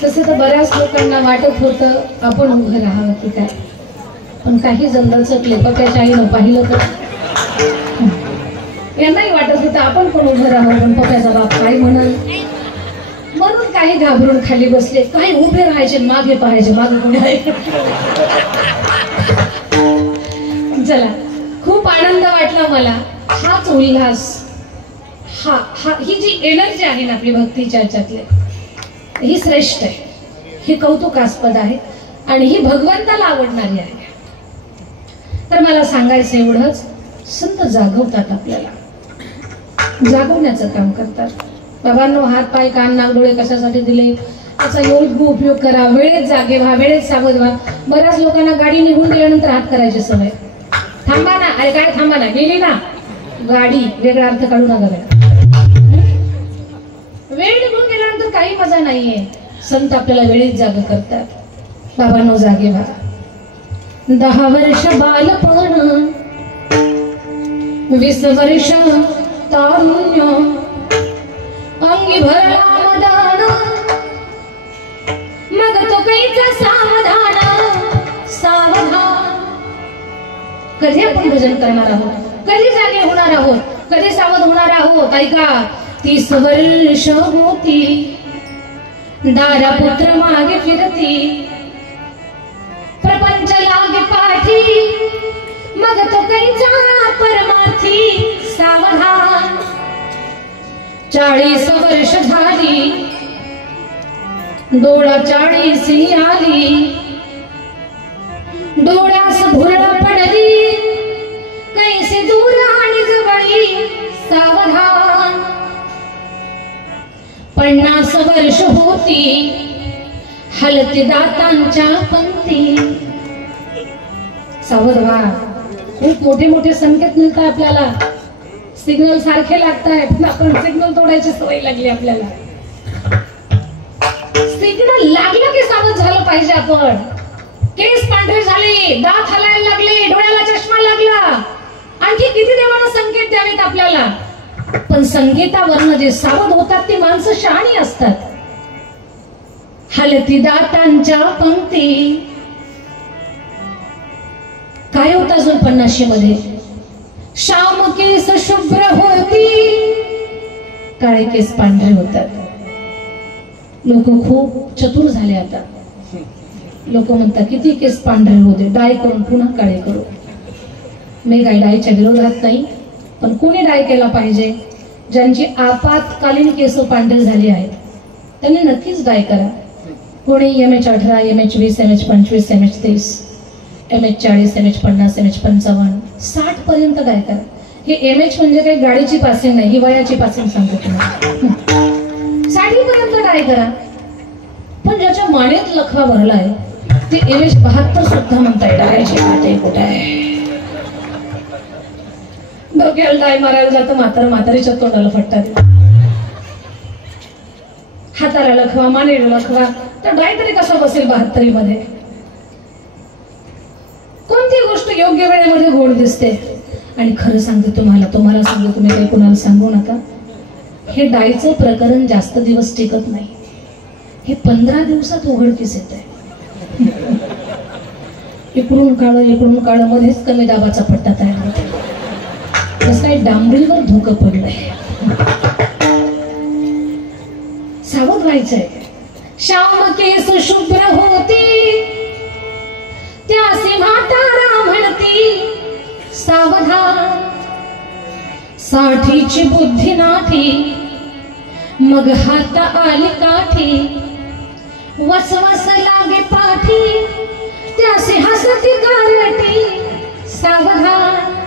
तसं तर बऱ्याच लोकांना वाटत होतं आपण उभं राहावं की काय, पण काही जण दचकले. पप्याच्या आईनं पाहिलं तर यांनाही वाटत होतं आपण पण उभं राहावं, पण पप्याचा बाप काय म्हणाल म्हणून काही घाबरून खाली बसले. काही उभे राहायचे, मागे पाहायचे, मागे कोणी आहे. चला, खूप आनंद वाटला मला. हाच उल्हास, ही जी एनर्जी आहे ना आपली भक्तीच्या ह्याच्यातले, ही श्रेष्ठ आहे, ही कौतुकास्पद आहे आणि ही भगवंताला आवडणारी आहे. तर मला सांगायचं एवढंच, संत जागवतात, आपल्याला जागवण्याचं काम करतात. बाबांनो, हात पाय कान नाक डोळे कशासाठी दिले त्याचा योग्य उपयोग करा. वेळेत जागे व्हा, वेळेत सावध व्हा. बऱ्याच लोकांना गाडी निघून गेल्यानंतर हात करायची सवय. थांबा ना, अरे काय थांबा ना, गेली ना गाडी, वेगळा अर्थ काढू नका. वेळ निघून गेल्यानंतर काही मजा नाहीये. संत आपल्याला वेळेत जाग करतात. बाबांनो, जागे व्हा. 10 वर्ष बालपण, 20 वर्ष तारुण्य, अंगी भरला मदान, मग तो कैचा सावधान. कधी आपण भजन करणार आहोत, कधी जागे होणार आहोत, कधी सावध होणार आहोत. ऐका, 30 वर्ष होती, दारापुत्र मागे फिरती, प्रपंच लागे पाठी, मग तो कैचा परमार्थी. सावधान. 40 वर्ष झाली, डोळा 40 आली, डोळ्यास भुरळ पडली, कैसे दूर आणि जवळी. सावधान. 50 वर्ष होती, हलती दातांच्या पंक्ती. सावध व्हा. खूप मोठे मोठे संकेत मिळतात आपल्याला, सिग्नल सारखे लागतात, पण आपण सिग्नल तोडायची सवय लागली आपल्याला. सिग्नल लागलं की सावध झालं पाहिजे आपण. केस पांढरे झाले, दात हलायला लागले, डोळ्याला चष्मा लागला, आणखी किती देवाला संकेत द्यावेत आपल्याला. पण संकेतावरनं जे सावध होतात ती माणसं शहाणी असतात. हलती दातांच्या पंक्ती. काय होतं अजून 50 मध्ये? श्याम केस शुभ्र होती, काळे केस पांढरे होतात. लोक खूप चतुर झाले आता. लोक म्हणतात किती केस पांढरे होते, डाय करून पुन्हा काळे करू. मी काय डायच्या विरोधात नाही, पण कोणी डाय केला पाहिजे? ज्यांची आपत्कालीन केस पांढरे झाली आहेत त्यांनी नक्कीच डाय करा. कोणी MH18, MH20, MH25, MH30, MH40, MH50, MH55, 60 पर्यंत डाय करा. हे MH म्हणजे काही गाडीची पासिंग नाही, ही वयाची पासिंग सांगतो तुम्हाला. 60 पर्यंत डाय करा. पण ज्याच्या मानेत लखवा भरलाय ते MH72 सुद्धा म्हणताय डायची काटे कुठे आहे. डोक्याला डाय मारायला जातं, म्हातारीच्या तोंडाला फटका देतो. हाताला लखवा, मानेला लखवा, तर डाय तरी कसा बसेल 72 मध्ये? कोणती गोष्ट योग्य वेळेमध्ये गोड दिसते. आणि खरं सांगते तुम्हाला सांगते, तुम्ही काही कोणाला सांगू नका. हे डायचं प्रकरण जास्त दिवस टिकत नाही. हे 15 दिवसात उघडकीस येत आहे. इकडून काळ मध्येच कमी दाबाचा पट्टा तयार होतो. तसं काही डांबरीवर धोकं पडलंय. सावध व्हायचंय. श्याम केस शुभ्र होती, त्यासी म्हातारा म्हणती. सावधान. 60ची बुद्धी नाठी, मग हात आली काठी. वसवस लागे पाठी, त्यासी हसती गारटी. सावधान.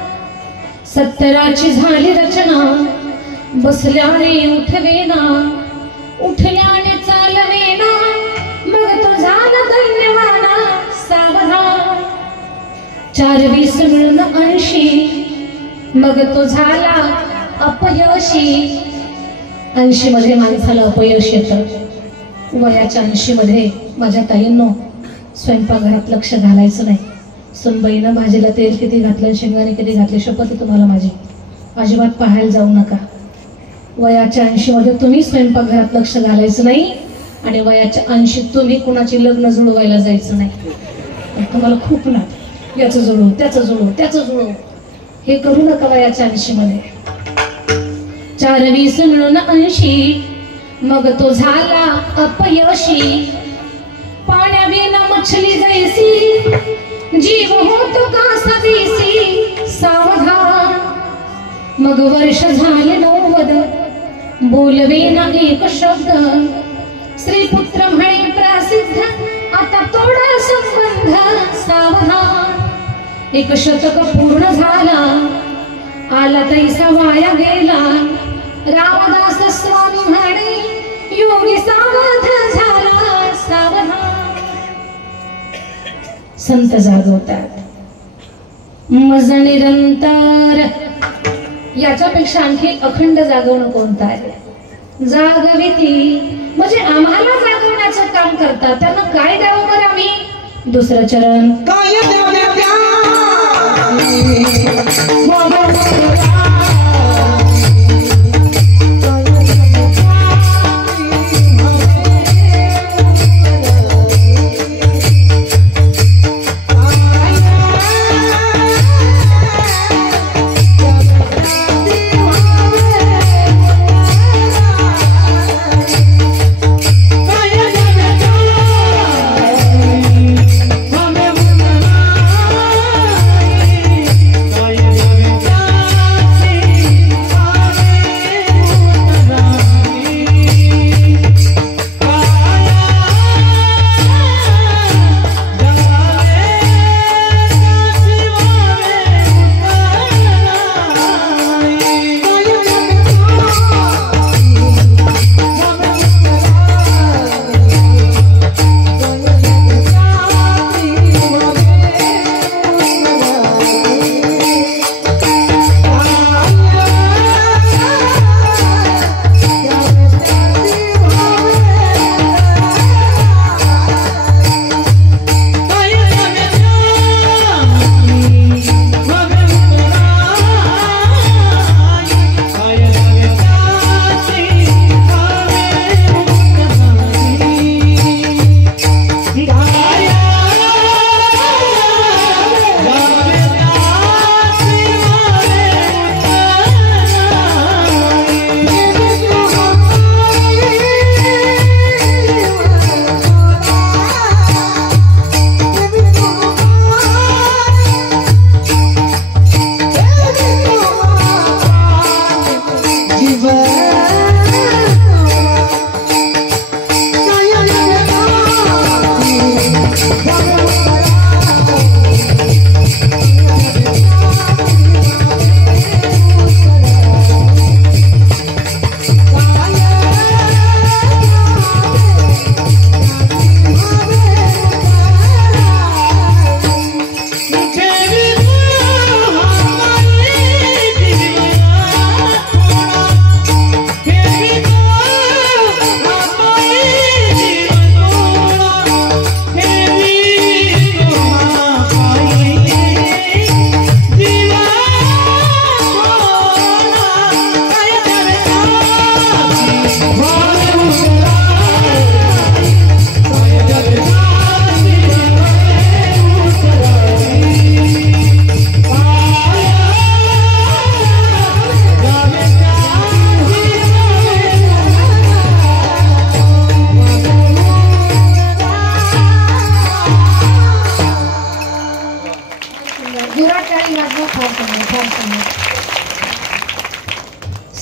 70ची झाली रचना, बसल्याने उठवेना, उठल्याने चालवेना, मग तो झाला धन्यवाना. सावधान. 4-20 मिळून 80, मग तो झाला अपयशी. 80 मध्ये माणसाला अपयश येतं. वयाच्या 80 मध्ये माझ्या ताईंनो स्वयंपाकघरात लक्ष घालायचं नाही. सुनबाईनं भाजीला तेल किती घातलं, शेंगदाणे किती घातले, शपथ आहे तुम्हाला माझी. अजिबात पाहायला जाऊ नका. वयाच्या 80 मध्ये तुम्ही स्वयंपाकघरात लक्ष घालायचं नाही आणि वयाच्या 80 तुम्ही कुणाची लग्न जुळवायला जायचं नाही. तुम्हाला खूप ना याचं जुळव त्याचं जुळव त्याचं जुळव हे करू नका वयाच्या 80 मध्ये. 4-20 मिळून 80 मग तो झाला अपयशी. पाण्याविना मछली जैसी जीव होतो कासा दिसी सावधान. मग वर्ष झाले 90 बोलवेना एक शब्द. श्रीपुत्र म्हणे प्रसिद्ध आता तोडा संबंध सावधान. 1 शतक पूर्ण झाला आला तैसा वाया गेला. रामदास स्वामी म्हणे योगी सावध झाला सावधान. संत जागवतात मज निरंतर. याच्यापेक्षा आणखी अखंड जागवणं कोणतं आहे? जागविती म्हणजे आम्हाला जागवण्याचं काम करतात. त्यांना काय द्यावं बरं आम्ही? दुसरं चरण काय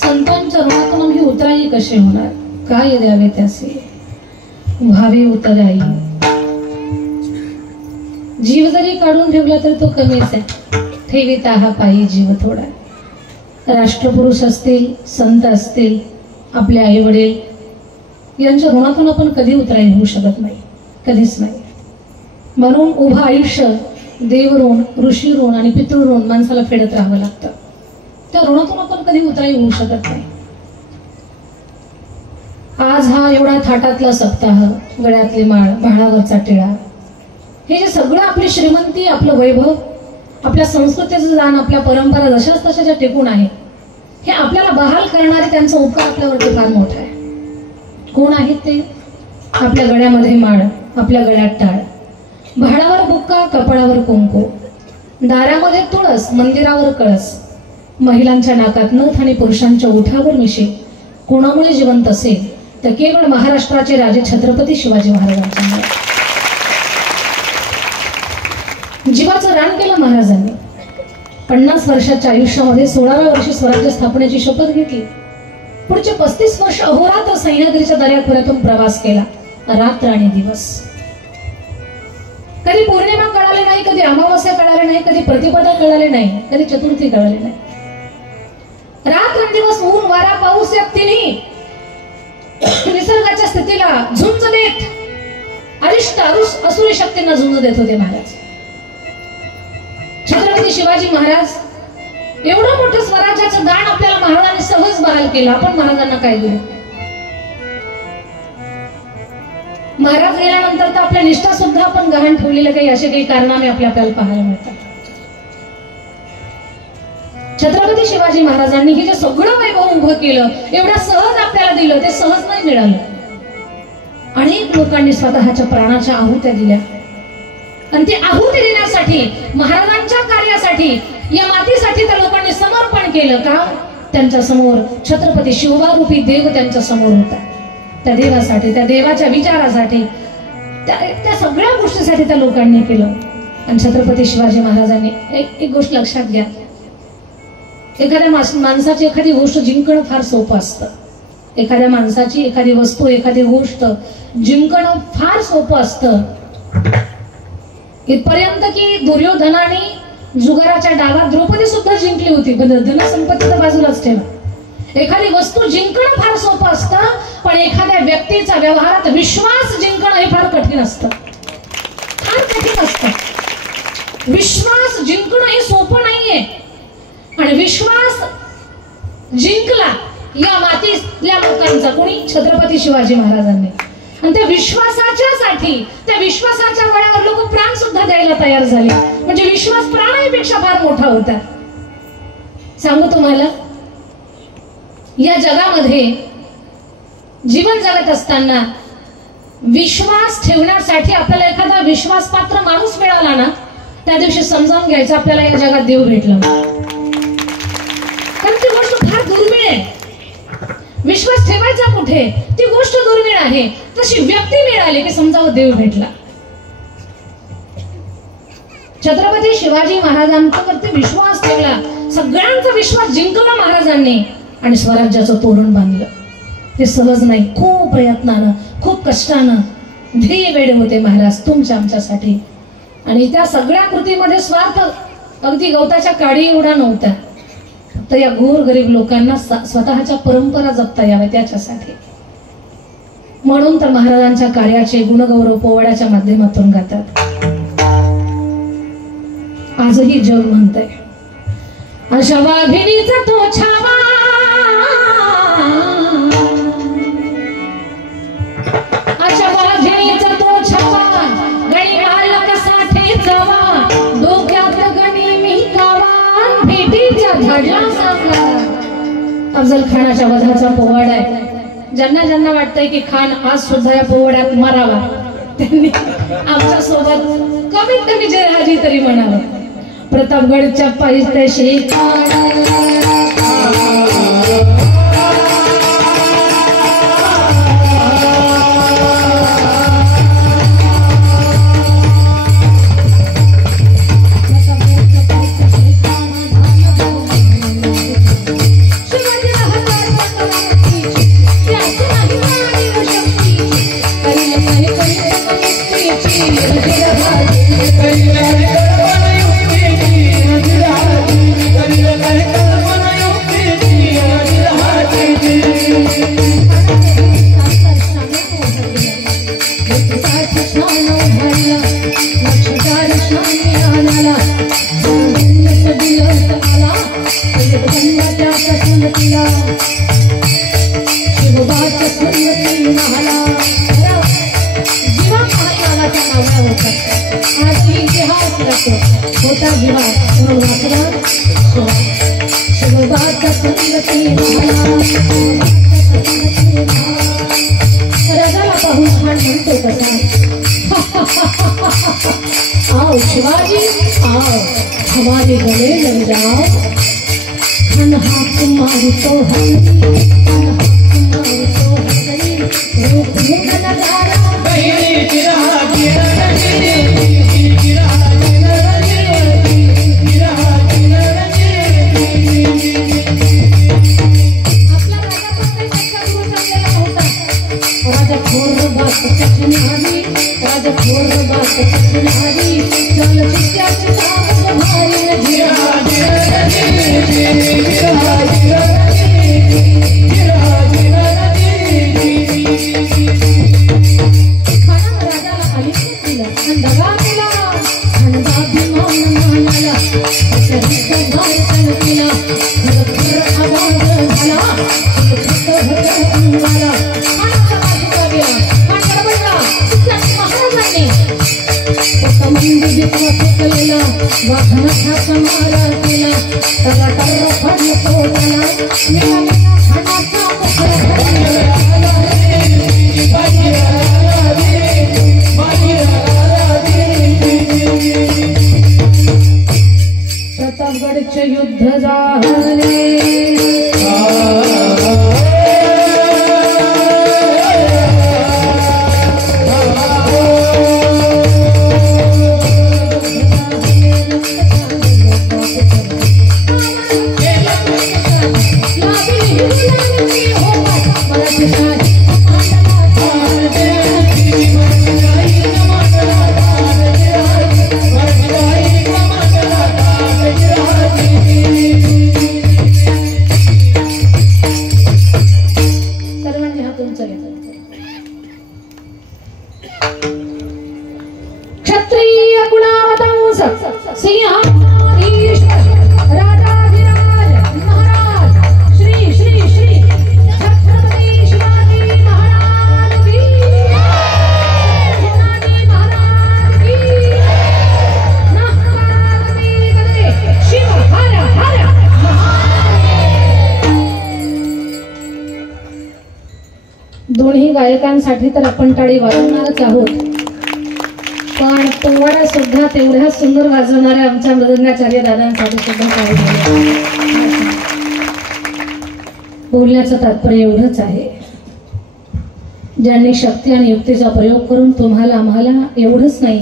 संतांच्या ऋणातून आम्ही उतराई कसे होणार? काय द्यावे त्याचे व्हावे उतराई. जीव जरी काढून ठेवला तरी तो कमीच आहे. ठेवीत हा पायी जीव थोडा. राष्ट्रपुरुष असतील, संत असतील, आपले आई वडील यांच्या ऋणातून आपण कधी उतराई होऊ शकत नाही, कधीच नाही. म्हणून उभं आयुष्य देव ऋण, ऋषी ऋण आणि पितृ ऋण माणसाला फेडत राहावं लागतं. त्या ऋणातून आपण कधी उतराई होऊ शकत नाही. आज हा एवढा थाटातला सप्ताह, गळ्यातली माळ, भाळावरचा टिळा, हे जे सगळं आपली श्रीमंती, आपलं वैभव, आपल्या संस्कृतीचं जाण, आपल्या परंपरा जशाच तशाच्या टिकून आहे. हे आपल्याला बहाल करणारे त्यांचा उपकार आपल्यावरती फार मोठा आहे. कोण आहेत ते? आपल्या गळ्यामध्ये माळ, आपल्या गळ्यात टाळ, भाडावर बुक्का, कपाळावर कुंकू, दारामध्ये तुळस, मंदिरावर कळस, महिलांच्या नाकात नथ आणि पुरुषांच्या ओठावर मिशी. कोणामुळे जिवंत असेल तर केवळ महाराष्ट्राचे राजे छत्रपती शिवाजी महाराजांच्यामुळे. जीवाचं रान केलं महाराजांनी. 50 वर्षाच्या आयुष्यामध्ये 16व्या वर्षी स्वराज्य स्थापनेची शपथ घेतली. पुढचे 35 वर्ष अहोरात्र सह्याद्रीच्या दऱ्याखोऱ्यातून प्रवास केला, रात्र आणि दिवस. कधी पौर्णिमा कळाली नाही, कधी अमावस्या कळाली नाही, कधी प्रतिपदा कळाली नाही, कधी चतुर्थी कळाली नाही. रात्र दिवस, ऊन वारा पाऊस या तिन्ही निसर्गाच्या स्थितीला झुंज देत अरिष्ट असुरी शक्तींना झुंज देत होते महाराज. छत्रपती शिवाजी महाराज एवढं मोठं स्वराज्याचं दान आपल्याला महाराजांनी सहज बहाल केलं. आपण महाराजांना काय दिलं? महाराज गेल्यानंतर तर आपल्या निष्ठा सुद्धा आपण गहाण ठेवलेले काही असे काही कारनामे आपल्याला पाहायला मिळतात. छत्रपती शिवाजी महाराजांनी हे जे सगळं वैभव उभं केलं, एवढं सहज आपल्याला दिलं, ते सहज नाही मिळालं. अनेक लोकांनी स्वतःच्या प्राणाच्या आहुत्या दिल्या आणि ती आहुती देण्यासाठी, महाराजांच्या कार्यासाठी, या मातीसाठी त्या लोकांनी समर्पण केलं. का? त्यांच्या समोर छत्रपती शिवबा रूपी देव त्यांच्या समोर होता. त्या देवासाठी, त्या देवाच्या विचारासाठी, त्या सगळ्या गोष्टीसाठी त्या लोकांनी केलं. आणि छत्रपती शिवाजी महाराजांनी एक गोष्ट लक्षात घ्या, एखाद्या माणसाची एखादी गोष्ट जिंकणं फार सोपं असतं. एखाद्या माणसाची एखादी वस्तू, एखादी गोष्ट जिंकणं फार सोपं असतं. इथपर्यंत की दुर्योधनाने जुगाराच्या डावात द्रौपदी सुद्धा जिंकली होती, पण धनसंपत्ती तर बाजूलाच ठेवा. एखादी वस्तू जिंकणं फार सोपं असतं, पण एखाद्या व्यक्तीचा व्यवहारात विश्वास जिंकणं हे फार कठीण असतं. फार कठीण असतं. विश्वास जिंकणं हे सोपं नाहीये. आणि विश्वास जिंकला या मातीतल्या लोकांचा कोणी? छत्रपती शिवाजी महाराजांनी. आणि त्या विश्वासाच्यासाठी, त्या विश्वासाच्या बळावर लोक प्राण सुद्धा द्यायला तयार झाले. म्हणजे विश्वास प्राणापेक्षा फार मोठा होता. सांगू तुम्हाला, या जगामध्ये जीवन जगत असताना विश्वास ठेवण्यासाठी आपल्याला एखादा विश्वासपात्र माणूस मिळाला ना, त्या दिवशी समजावून घ्यायचं आपल्याला या जगात देव भेटला. कारण ती गोष्ट फार दुर्मिळ आहे. विश्वास ठेवायचा कुठे, ती गोष्ट दुर्मिळ आहे. तशी व्यक्ती मिळाली की समजावं देव भेटला. छत्रपती शिवाजी महाराजांवरती विश्वास ठेवला, सगळ्यांचा विश्वास जिंकला महाराजांनी आणि स्वराज्याचं तोरण बांधलं. ते सहज नाही, खूप प्रयत्नानं, खूप कष्टानं. ध्येय वेडे होते महाराज तुमच्या आमच्यासाठी. आणि त्या सगळ्या कृतीमध्ये स्वार्थ अगदी गवताच्या काडी एवढा नव्हता. तर या गोरगरीब लोकांना स्वतःच्या परंपरा जपता याव्या त्याच्यासाठी. म्हणून तर महाराजांच्या कार्याचे गुणगौरव पोवाड्याच्या माध्यमातून गातात. आजही जग म्हणतंय, अशा वाघिणीचा तो छावा, अशा वाघिणीचा तो छावा, गणी मारला कसा ठेचावा, डोक्यात गणी मी कावा, भेटीच्या झाडला सावला. अफजल खानाच्या वधाचा पोवाडा आहे. ज्यांना ज्यांना वाटतंय की खान आज सुद्धा या पोवाड्यात मारावा, त्यांनी आमच्या सोबत कमीत कमी जयहाजी तरी म्हणावं. प्रतापगडच्या पायथ्याशी होता जीवा राजाला पाहून खान म्हणतो कसा, आओ शिवाजी आओ हमारे गले लग जाओ, खान हाथ मारतो हरी, खान हाथ मारतो हरी, रूप मुख नजारा प्रतापगडचे युद्ध झाले, क्षत्रिय कुलावतंस सिंहाधीश राजाधिराज महाराज श्री श्री श्री छत्रपती शिवाजी महाराज की शिवाजी महाराज की नागराज गदे शिव हर हर दोन्ही गायकांसाठी तर आपण टाळी वाजवणारच आहोत, पण पोवाडा सुद्धा तेवढ्या सुंदर वाजवणाऱ्या आमच्या मृदंगाचार्य दादांसाठी सुद्धा काही बोलण्याचं तात्पर्य एवढंच आहे, ज्यांनी शक्ती आणि युक्तीचा प्रयोग करून तुम्हाला आम्हाला एवढंच नाही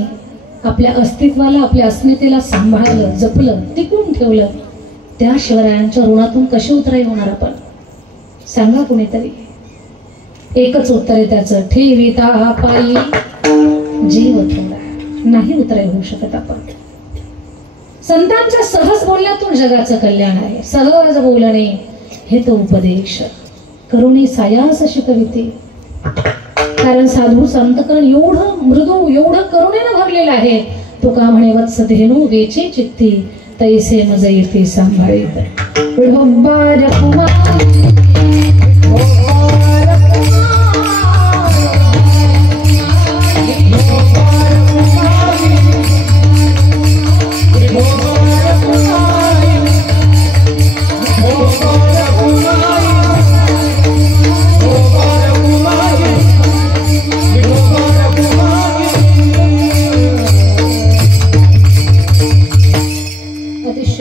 आपल्या अस्तित्वाला आपल्या अस्मितेला सांभाळलं, जपलं, टिकून ठेवलं, त्या शिवरायांच्या ऋणातून कसे उतराई होणार आपण सांगा कुणीतरी. एकच उत्तर आहे त्याचं, ठेविता पायी जीव थोडा, नाही उतराई होऊ शकत आपण. संतांच्या सहज बोलण्यातून जगाचं कल्याण आहे, सहज बोलणे हे तो उपदेश करुणी सायास शिकविते. कारण साधू संतकण एवढं मृदू एवढं करुणेनं भरलेलं आहे. तुका म्हणे वत्स धेनू वेचे चित्ती तैसे मज येते सांभाळीत. विढोबार कुमार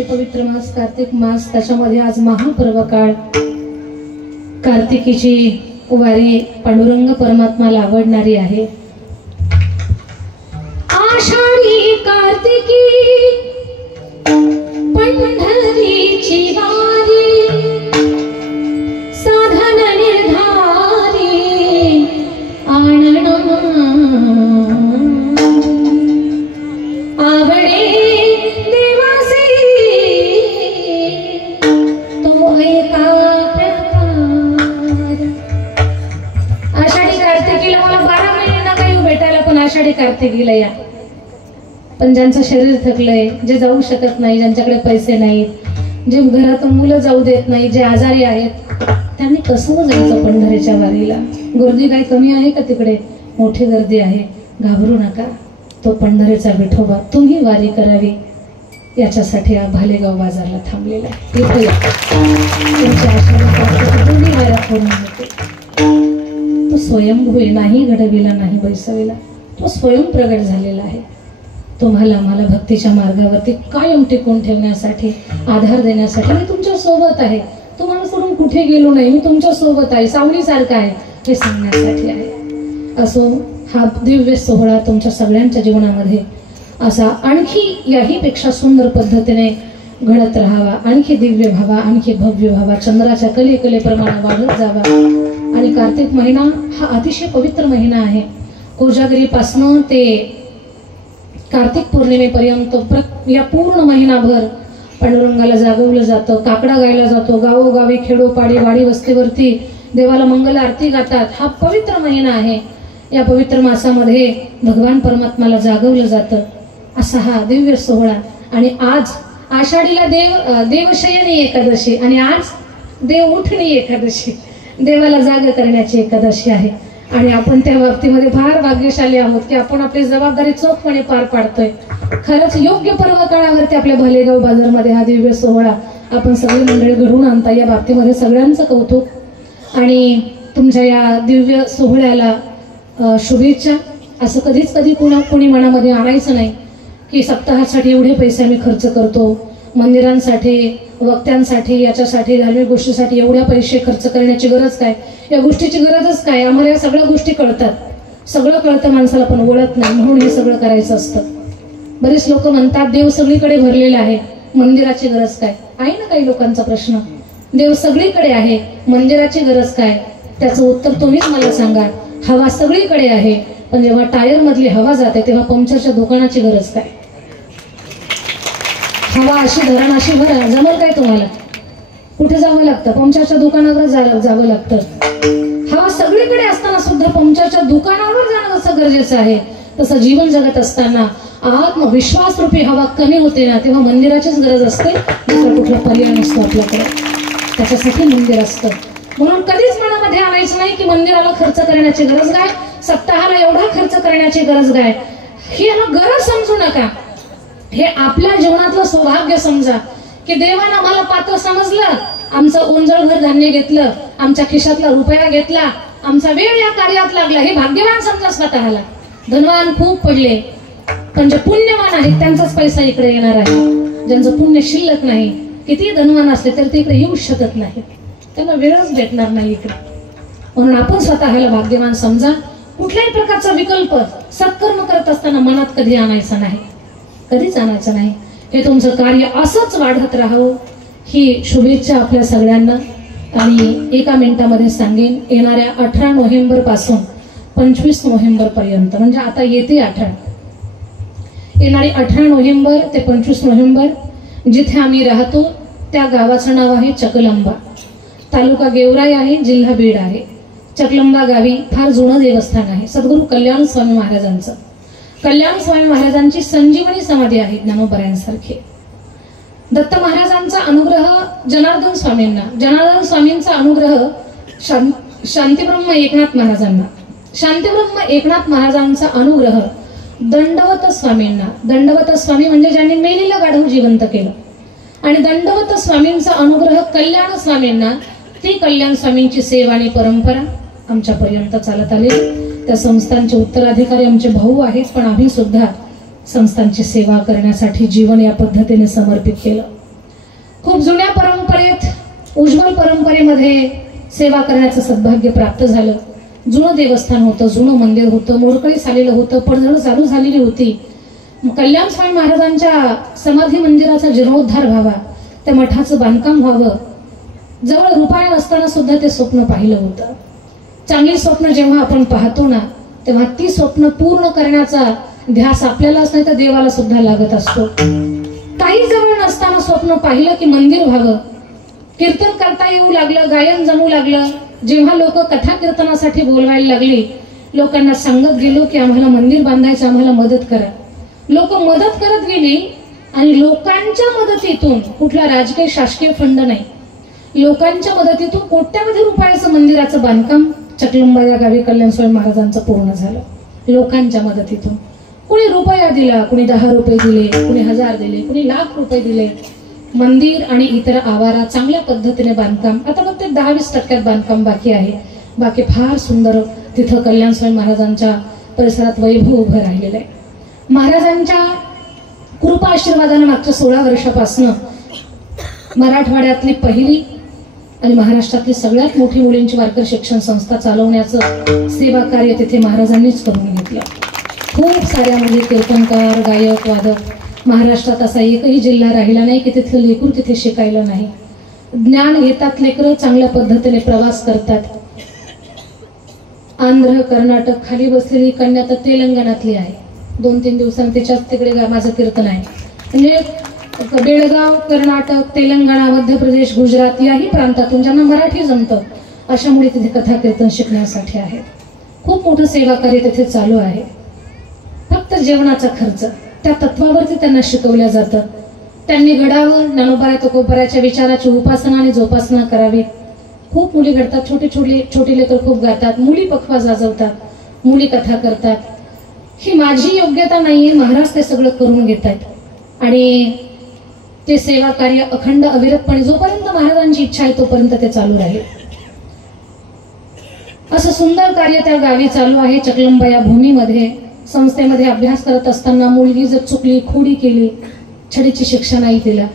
पवित्र मास कार्तिक मास, त्याच्यामध्ये आज महापर्व काळ कार्तिकीची वारी पांडुरंग परमात्माला आवडणारी आहे. आषाढी कार्तिकी पंढरीची वारी साधन निर्धारी आणण आवडे आषाढी कार्तिकीला या. पण ज्यांचं शरीर थकलंय, जे जाऊ शकत नाही, ज्यांच्याकडे पैसे नाहीत, जे घरातून मुलं जाऊ देत नाही, जे आजारी आहेत, त्यांनी कसं जायचं पंढरीच्या वारीला. गर्दी काही कमी आहे का तिकडे? मोठी गर्दी आहे. घाबरू नका. तो पंढरीचा विठोबा तुम्ही वारी करावी याच्यासाठी हा भालेगाव बाजारला थांबलेला आहे. तुमच्या आशीर्वाद दोन्ही वेळा पूर्ण होते. तो स्वयंभू नाही घडविला नाही बैसविला, तो स्वयं प्रगट झालेला आहे. तुम्हाला मला भक्तीच्या मार्गावरती कायम टिकून ठेवण्यासाठी, आधार देण्यासाठी मी तुमच्या सोबत आहे. तुम्हाला सोडून कुठे गेलो नाही, मी तुमच्या सोबत आहे, सावलीसारखा आहे हे सांगण्यासाठी आहे. असो हा दिव्य सोहळा तुमच्या सगळ्यांच्या जीवनामध्ये असा आणखी याहीपेक्षा सुंदर पद्धतीने घडत राहावा, आणखी दिव्य व्हावा, आणखी भव्य व्हावा, चंद्राच्या कलेप्रमाणे वाढत जावा. आणि कार्तिक महिना हा अतिशय पवित्र महिना आहे. कोजागिरीपासनं ते कार्तिक पौर्णिमेपर्यंत या पूर्ण महिनाभर पांडुरंगाला जागवलं जातं, काकडा गायला जातो, गावोगावी खेडोपाडी वाडी वस्तीवरती देवाला मंगल आरती गातात. हा पवित्र महिना आहे. या पवित्र मासामध्ये भगवान परमात्माला जागवलं जातं. असा हा दिव्य सोहळा. आणि आज आषाढीला देवशयनी एकादशी आणि आज देव उठणी एकादशी, देवाला जाग करण्याची एकादशी आहे. आणि आपण त्या बाबतीमध्ये फार भाग्यशाली आहोत की आपण आपली जबाबदारी चोखपणे पार पाडतोय. खरंच योग्य पर्व काळावरती आपल्या भालेगाव बाजारमध्ये हा दिव्य सोहळा आपण सगळी मंडळी घडवून आणता, या बाबतीमध्ये सगळ्यांचं कौतुक. आणि तुमच्या या दिव्य सोहळ्याला शुभेच्छा. असं कधी कोणी मनामध्ये आणायचं नाही की सप्ताहासाठी एवढे पैसे आम्ही खर्च करतो, मंदिरांसाठी, वक्त्यांसाठी, याच्यासाठी, धार्मिक गोष्टीसाठी एवढ्या पैसे खर्च करण्याची गरज काय, या गोष्टीची गरजच काय. आम्हाला या सगळ्या गोष्टी कळतात, सगळं कळतं माणसाला, पण वळत नाही, म्हणून हे सगळं करायचं असतं. बरेच लोक म्हणतात देव सगळीकडे भरलेला आहे, मंदिराची गरज काय. आहे ना काही लोकांचा प्रश्न, देव सगळीकडे आहे, मंदिराची गरज काय. त्याचं उत्तर तुम्हीच मला सांगा. हवा सगळीकडे आहे, पण जेव्हा टायर मधली हवा जाते तेव्हा पंक्चरच्या दुकानाची गरज काय. हवा अशी धरण अशी भरा, जमल काय तुम्हाला. कुठे जावं लागतं, पंक्चरच्या दुकानावर जावं लागतं. हवा सगळीकडे असताना सुद्धा पंक्चरच्या दुकानावर जाणं जसं गरजेचं आहे, तसं जीवन जगत असताना आत्मविश्वास रूपी हवा कमी होते ना, तेव्हा मंदिराचीच गरज असते. दुसरा कुठला पर्याय नसतो आपल्याकडे, त्याच्यासाठी मंदिर असतं. म्हणून कधीच मनामध्ये आणायचं नाही की मंदिराला खर्च करण्याची गरज काय, सप्ताहाला एवढा खर्च करण्याची गरज काय. ही याला गरज समजू नका, हे आपल्या जीवनातलं सौभाग्य समजा की देवानं आम्हाला पात्र समजलं, आमचं ओंजळ घर धान्य घेतलं, आमच्या खिशातला रुपया घेतला, आमचा वेळ या कार्यात लागला, हे भाग्यवान समजा स्वतःला. धनवान खूप पडले, पण जे पुण्यवान आहेत त्यांचाच पैसा इकडे येणार आहे. ज्यांचं पुण्य शिल्लक नाही, किती धनवान असले तरी ते इकडे येऊ शकत नाही, त्यांना वेळच भेटणार नाही इकडे. म्हणून आपण स्वतःला भाग्यवान समजा. कुठल्याही प्रकारचा विकल्प सत्कर्म करत असताना मनात कधी आणायचा नाही, कधीच आणायचं नाही. हे तुमचं कार्य असंच वाढत राहावं ही शुभेच्छा आपल्या सगळ्यांना. आणि एका मिनिटामध्ये सांगेन, येणाऱ्या 18 नोव्हेंबर पासून 25 नोव्हेंबर पर्यंत, म्हणजे आता येते 18, येणारी 18 नोव्हेंबर ते 25 नोव्हेंबर जिथे आम्ही राहतो त्या गावाचं नाव आहे चकलंबा, तालुका गेवराई आहे, जिल्हा बीड आहे. चकलंबा गावी फार जुनं देवस्थान आहे, सद्गुरू कल्याण स्वामी महाराजांचं. कल्याण स्वामी महाराजांची संजीवनी समाधी आहे ज्ञानोबरायांसारखी. दत्त महाराजांचा अनुग्रह जनार्दन स्वामींना, जनार्दन स्वामींचा अनुग्रह शांतीब्रह्म एकनाथ महाराजांना, शांतीब्रह्म एकनाथ महाराजांचा अनुग्रह दंडवत स्वामींना. दंडवत स्वामी म्हणजे ज्यांनी मेलेलं गाढव जिवंत केलं. आणि दंडवत स्वामींचा अनुग्रह कल्याण स्वामींना. ती कल्याण स्वामींची सेवा आणि परंपरा आमच्यापर्यंत चालत आली. त्या संस्थांचे उत्तराधिकारी आमचे भाऊ आहेत, पण आम्ही सुद्धा संस्थांची सेवा करण्यासाठी जीवन या पद्धतीने समर्पित केलं. खूप जुन्या परंपरेत, उज्ज्वल परंपरेमध्ये सेवा करण्याचं सद्भाग्य प्राप्त झालं. जुनं देवस्थान होतं, जुनं मंदिर होतं, मोडकळीस आलेलं होतं, पडझड चालू झालेली होती. कल्याण स्वामी महाराजांच्या समाधी मंदिराचा जीर्णोद्धार व्हावा, त्या मठाचं बांधकाम व्हावं. जवळ रुपया नसताना सुद्धा ते स्वप्न पाहिलं होतं. चांगली स्वप्न जेव्हा आपण पाहतो ना, तेव्हा ती स्वप्न पूर्ण करण्याचा ध्यास आपल्यालाच नाही तर देवाला सुद्धा लागत असतो. काही जवळ नसताना स्वप्न पाहिलं की मंदिर व्हावं, कीर्तन करता येऊ लागलं, गायन जमू लागलं. जेव्हा लोक कथा कीर्तनासाठी बोलवायला लागली, लोकांना सांगत गेलो की आम्हाला मंदिर बांधायचं, आम्हाला मदत करा. लोक मदत करत गेली आणि लोकांच्या मदतीतून, कुठला राजकीय शासकीय फंड नाही, लोकांच्या मदतीतून कोट्यावधी रुपयाचं मंदिराचं बांधकाम चकलंबा या गावी कल्याण स्वामी महाराजांचं पूर्ण झालं. लोकांच्या मदतीतून कुणी रुपया दिला, कुणी 10 रुपये दिले, कुणी 1000 दिले, कुणी लाख रुपये दिले. मंदिर आणि इतर आवारा चांगल्या पद्धतीने बांधकाम, आता फक्त 10-20% बांधकाम बाकी आहे. बाकी फार सुंदर तिथं कल्याण स्वामी महाराजांच्या परिसरात वैभव उभं राहिलेलं आहे. महाराजांच्या कृपा आशीर्वादानं मागच्या 16 वर्षापासून मराठवाड्यातली पहिली आणि महाराष्ट्रातली सगळ्यात मोठी मुलींची वारकरी शिक्षण संस्था चालवण्याचं सेवा कार्य तिथे महाराजांनीच करून घेतलं. खूप साऱ्या मुली कीर्तनकार, गायक, वादक. महाराष्ट्रात असा एकही जिल्हा राहिला नाही की तिथलं लेकरू तिथे शिकायला नाही. ज्ञान घेतात लेकरं, चांगल्या पद्धतीने प्रवास करतात. आंध्र, कर्नाटक, खाली बसलेली कन्या तर तेलंगणातली आहे. 2-3 दिवसांनी त्याच्यात तिकडे माझं कीर्तन आहे. म्हणजे बेळगाव, कर्नाटक, तेलंगणा, मध्य प्रदेश, गुजरात याही प्रांतातून ज्यांना मराठी जमतं अशा मुली तिथे कथा कीर्तन शिकण्यासाठी आहेत. खूप मोठं सेवा कार्य तिथे चालू आहे. फक्त जेवणाचा खर्च त्या तत्वावरती त्यांना शिकवल्या जातं. त्यांनी घडावं ज्ञानोबा तुकोबाराच्या विचाराची उपासना आणि जोपासना करावी. खूप मुली घडतात. छोटी लेकर खूप गातात, मुली पखवा जाजवतात, मुली कथा करतात. ही माझी योग्यता नाहीये, महाराज ते सगळं करून घेत आहेत आणि ते सेवा कार्य अखंड अविरतपणे जोपर्यंत महाराजांची इच्छा आहे तोपर्यंत ते चालू राहील. असं सुंदर कार्य त्या गावी चालू आहे. चकलंबा या भूमीमध्ये संस्थेमध्ये अभ्यास करत असताना मुलगी जर चुकली, खोडी केली, छडीची शिक्षा नाही तिला.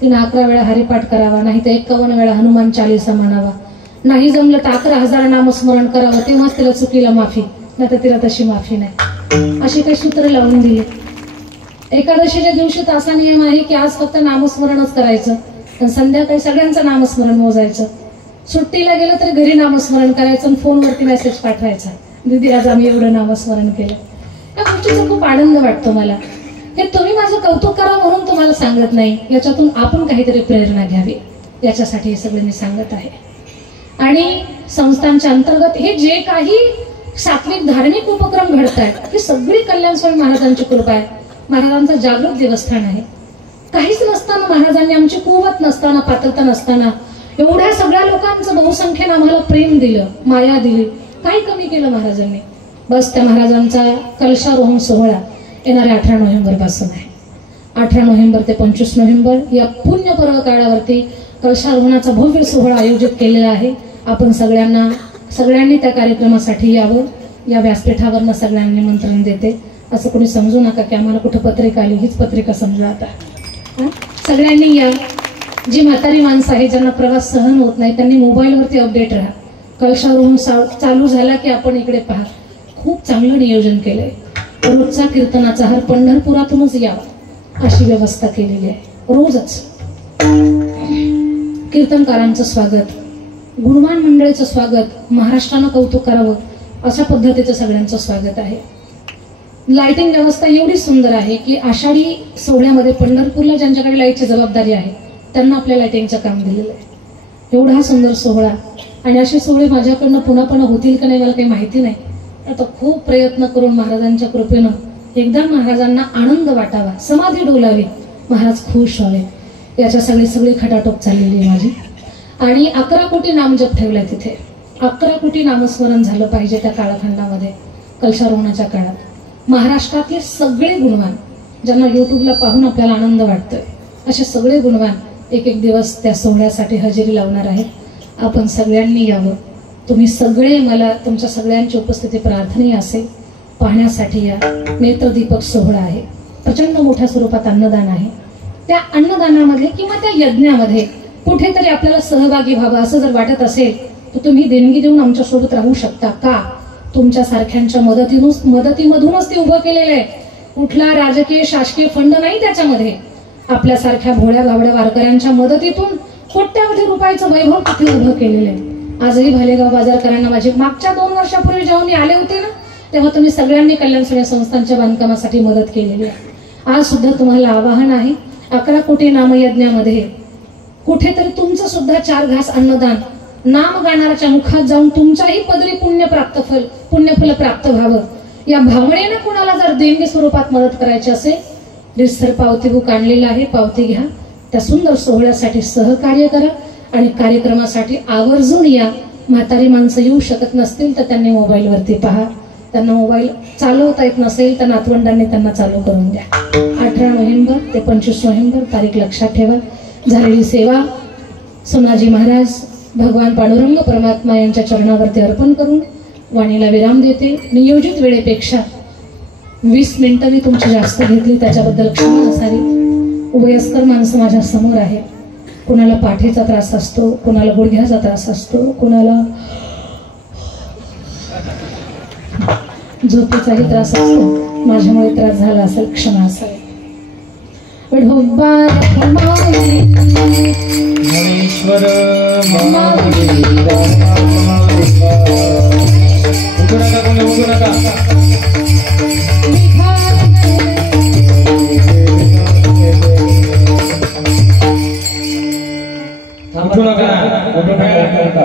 तिनं 11 वेळा हरिपाठ करावा, नाही तर 51 वेळा हनुमान चालीसा म्हणावा. नाही जमलं तर 11,000 नामस्मरण करावं, तेव्हाच तिला चुकीला माफी, नाही तर तिला तशी माफी नाही. अशी काही सूत्र लावून दिली. एकादशीच्या दिवशी असा नियम आहे की आज फक्त नामस्मरणच करायचं आणि संध्याकाळी सगळ्यांचं नामस्मरण मोजायचं. सुट्टीला गेलं तरी घरी नामस्मरण करायचं आणि फोनवरती मेसेज पाठवायचा, दीदी आज आम्ही एवढं नामस्मरण केलं. या गोष्टीचा खूप आनंद वाटतो मला. हे तुम्ही माझं कौतुक करा म्हणून तुम्हाला सांगत नाही, याच्यातून आपण काहीतरी प्रेरणा घ्यावी याच्यासाठी हे सगळं मी सांगत आहे. आणि संस्थांच्या अंतर्गत हे जे काही सात्विक धार्मिक उपक्रम घडत आहेत ही सगळी कल्याण स्वामी महाराजांची कृपा आहे. महाराजांचं जागृत देवस्थान आहे. काहीच नसताना महाराजांनी, आमची कुवत नसताना, पात्रता नसताना एवढ्या सगळ्या लोकांचं बहुसंख्येनं आम्हाला प्रेम दिलं, माया दिली. काय कमी केलं महाराजांनी? बस त्या महाराजांचा कलशारोहण सोहळा येणाऱ्या 18 नोव्हेंबर पासून आहे. 18 नोव्हेंबर ते 25 नोव्हेंबर या पुण्यपर्व काळावरती कलशारोहणाचा भव्य सोहळा आयोजित केलेला आहे. आपण सगळ्यांनी त्या कार्यक्रमासाठी यावं. या व्यासपीठावरनं सगळ्यांनी निमंत्रण देते. असं कोणी समजू नका की आम्हाला कुठं पत्रिका आली, हीच पत्रिका समजा आता. सगळ्यांनी या. जी म्हातारी माणसं आहे ज्यांना प्रवास सहन होत नाही त्यांनी मोबाईलवरती अपडेट राहा. कलशारोहण चालू झाला की आपण इकडे पहा. खूप चांगलं नियोजन केलंय. रोजचा कीर्तनाचा हार पंढरपुरातूनच यावा अशी व्यवस्था केलेली आहे. रोजच कीर्तनकारांचं स्वागत, गुणवान मंडळीचं स्वागत, महाराष्ट्रानं कौतुक करावं अशा पद्धतीचं सगळ्यांचं स्वागत आहे. लाइटिंग व्यवस्था एवढी सुंदर आहे की आषाढी सोहळ्यामध्ये पंढरपूरला ज्यांच्याकडे लाईटची जबाबदारी आहे त्यांना आपल्या लाइटिंगचं काम दिलेलं आहे. एवढा सुंदर सोहळा. आणि असे सोहळे माझ्याकडनं पुन्हा होतील का नाही मला काही माहिती नाही. आता खूप प्रयत्न करून महाराजांच्या कृपेनं एकदा महाराजांना आनंद वाटावा, समाधी डोलावी, महाराज खुश व्हावे याच्या सगळी खटाटोप चाललेली आहे माझी. आणि 11 कोटी नामजप ठेवलाय तिथे. 11 कोटी नामस्मरण झालं पाहिजे त्या काळखंडामध्ये. कलशारोहणाच्या काळात महाराष्ट्रातले सगळे गुणवान ज्यांना युट्यूबला पाहून आपल्याला आनंद वाटतोय असे सगळे गुणवान एक दिवस त्या सोहळ्यासाठी हजेरी लावणार आहेत. आपण सगळ्यांनी यावं. तुम्ही सगळे, मला तुमच्या सगळ्यांची उपस्थिती प्रार्थनीय असेल. पाहण्यासाठी या. नेत्रदीपक सोहळा आहे. प्रचंड मोठ्या स्वरूपात अन्नदान आहे. त्या अन्नदानामध्ये किंवा त्या यज्ञामध्ये कुठेतरी आपल्याला सहभागी व्हावं असं जर वाटत असेल तर तुम्ही देणगी देऊन आमच्यासोबत राहू शकता. का? तुमच्या सारख्यांच्या मदतीमधूनच ते उभं केलेलं आहे. कुठला राजकीय शासकीय फंड नाही त्याच्यामध्ये. आपल्यासारख्या भोळ्या भावड्या वारकऱ्यांच्या मदतीतून कोट्यावधी रुपयाचं वैभव तिथे उभं केलेलं आहे. आजही भालेगाव बाजारकरांना माझी मागच्या 2 वर्षापूर्वी जेव्हा मी आले होते ना तेव्हा तुम्ही सगळ्यांनी कल्याण स्वामी संस्थांच्या बांधकामासाठी मदत केलेली आहे. आज सुद्धा तुम्हाला आवाहन आहे. 11 कोटी नामयज्ञामध्ये कुठेतरी तुमचं सुद्धा 4 घास अन्नदान नाम गाणाऱ्याच्या मुखात जाऊन तुमच्याही पदरी पुण्यफल प्राप्त व्हावं या भावनेनं कुणाला जर देणगी स्वरूपात मदत करायची असेल रितसर पावती बुक आणलेलं आहे. पावती घ्या. त्या सुंदर सोहळ्यासाठी सहकार्य करा आणि कार्यक्रमासाठी आवर्जून या. म्हातारी माणसं येऊ शकत नसतील तर त्यांनी मोबाईलवरती पहा. त्यांना मोबाईल चालवता येत नसेल तर नातवंडांनी त्यांना चालू करून द्या. 18 नोव्हेंबर ते 25 नोव्हेंबर तारीख लक्षात ठेवा. झालेली सेवा सोनाजी महाराज भगवान पांडुरंग परमात्मा यांच्या चरणावरती अर्पण करून वाणीला विराम देते. नियोजित वेळेपेक्षा 20 मिनिटं मी तुमची जास्त घेतली, त्याच्याबद्दल क्षमा असावी. वयस्कर माणसं माझ्या समोर आहेत. कुणाला पाठीचा त्रास असतो, कुणाला गुडघ्याचा त्रास असतो, कुणाला झोपेचाही त्रास असतो. माझ्यामुळे त्रास झाला असेल, क्षमा असावी. उठू नका.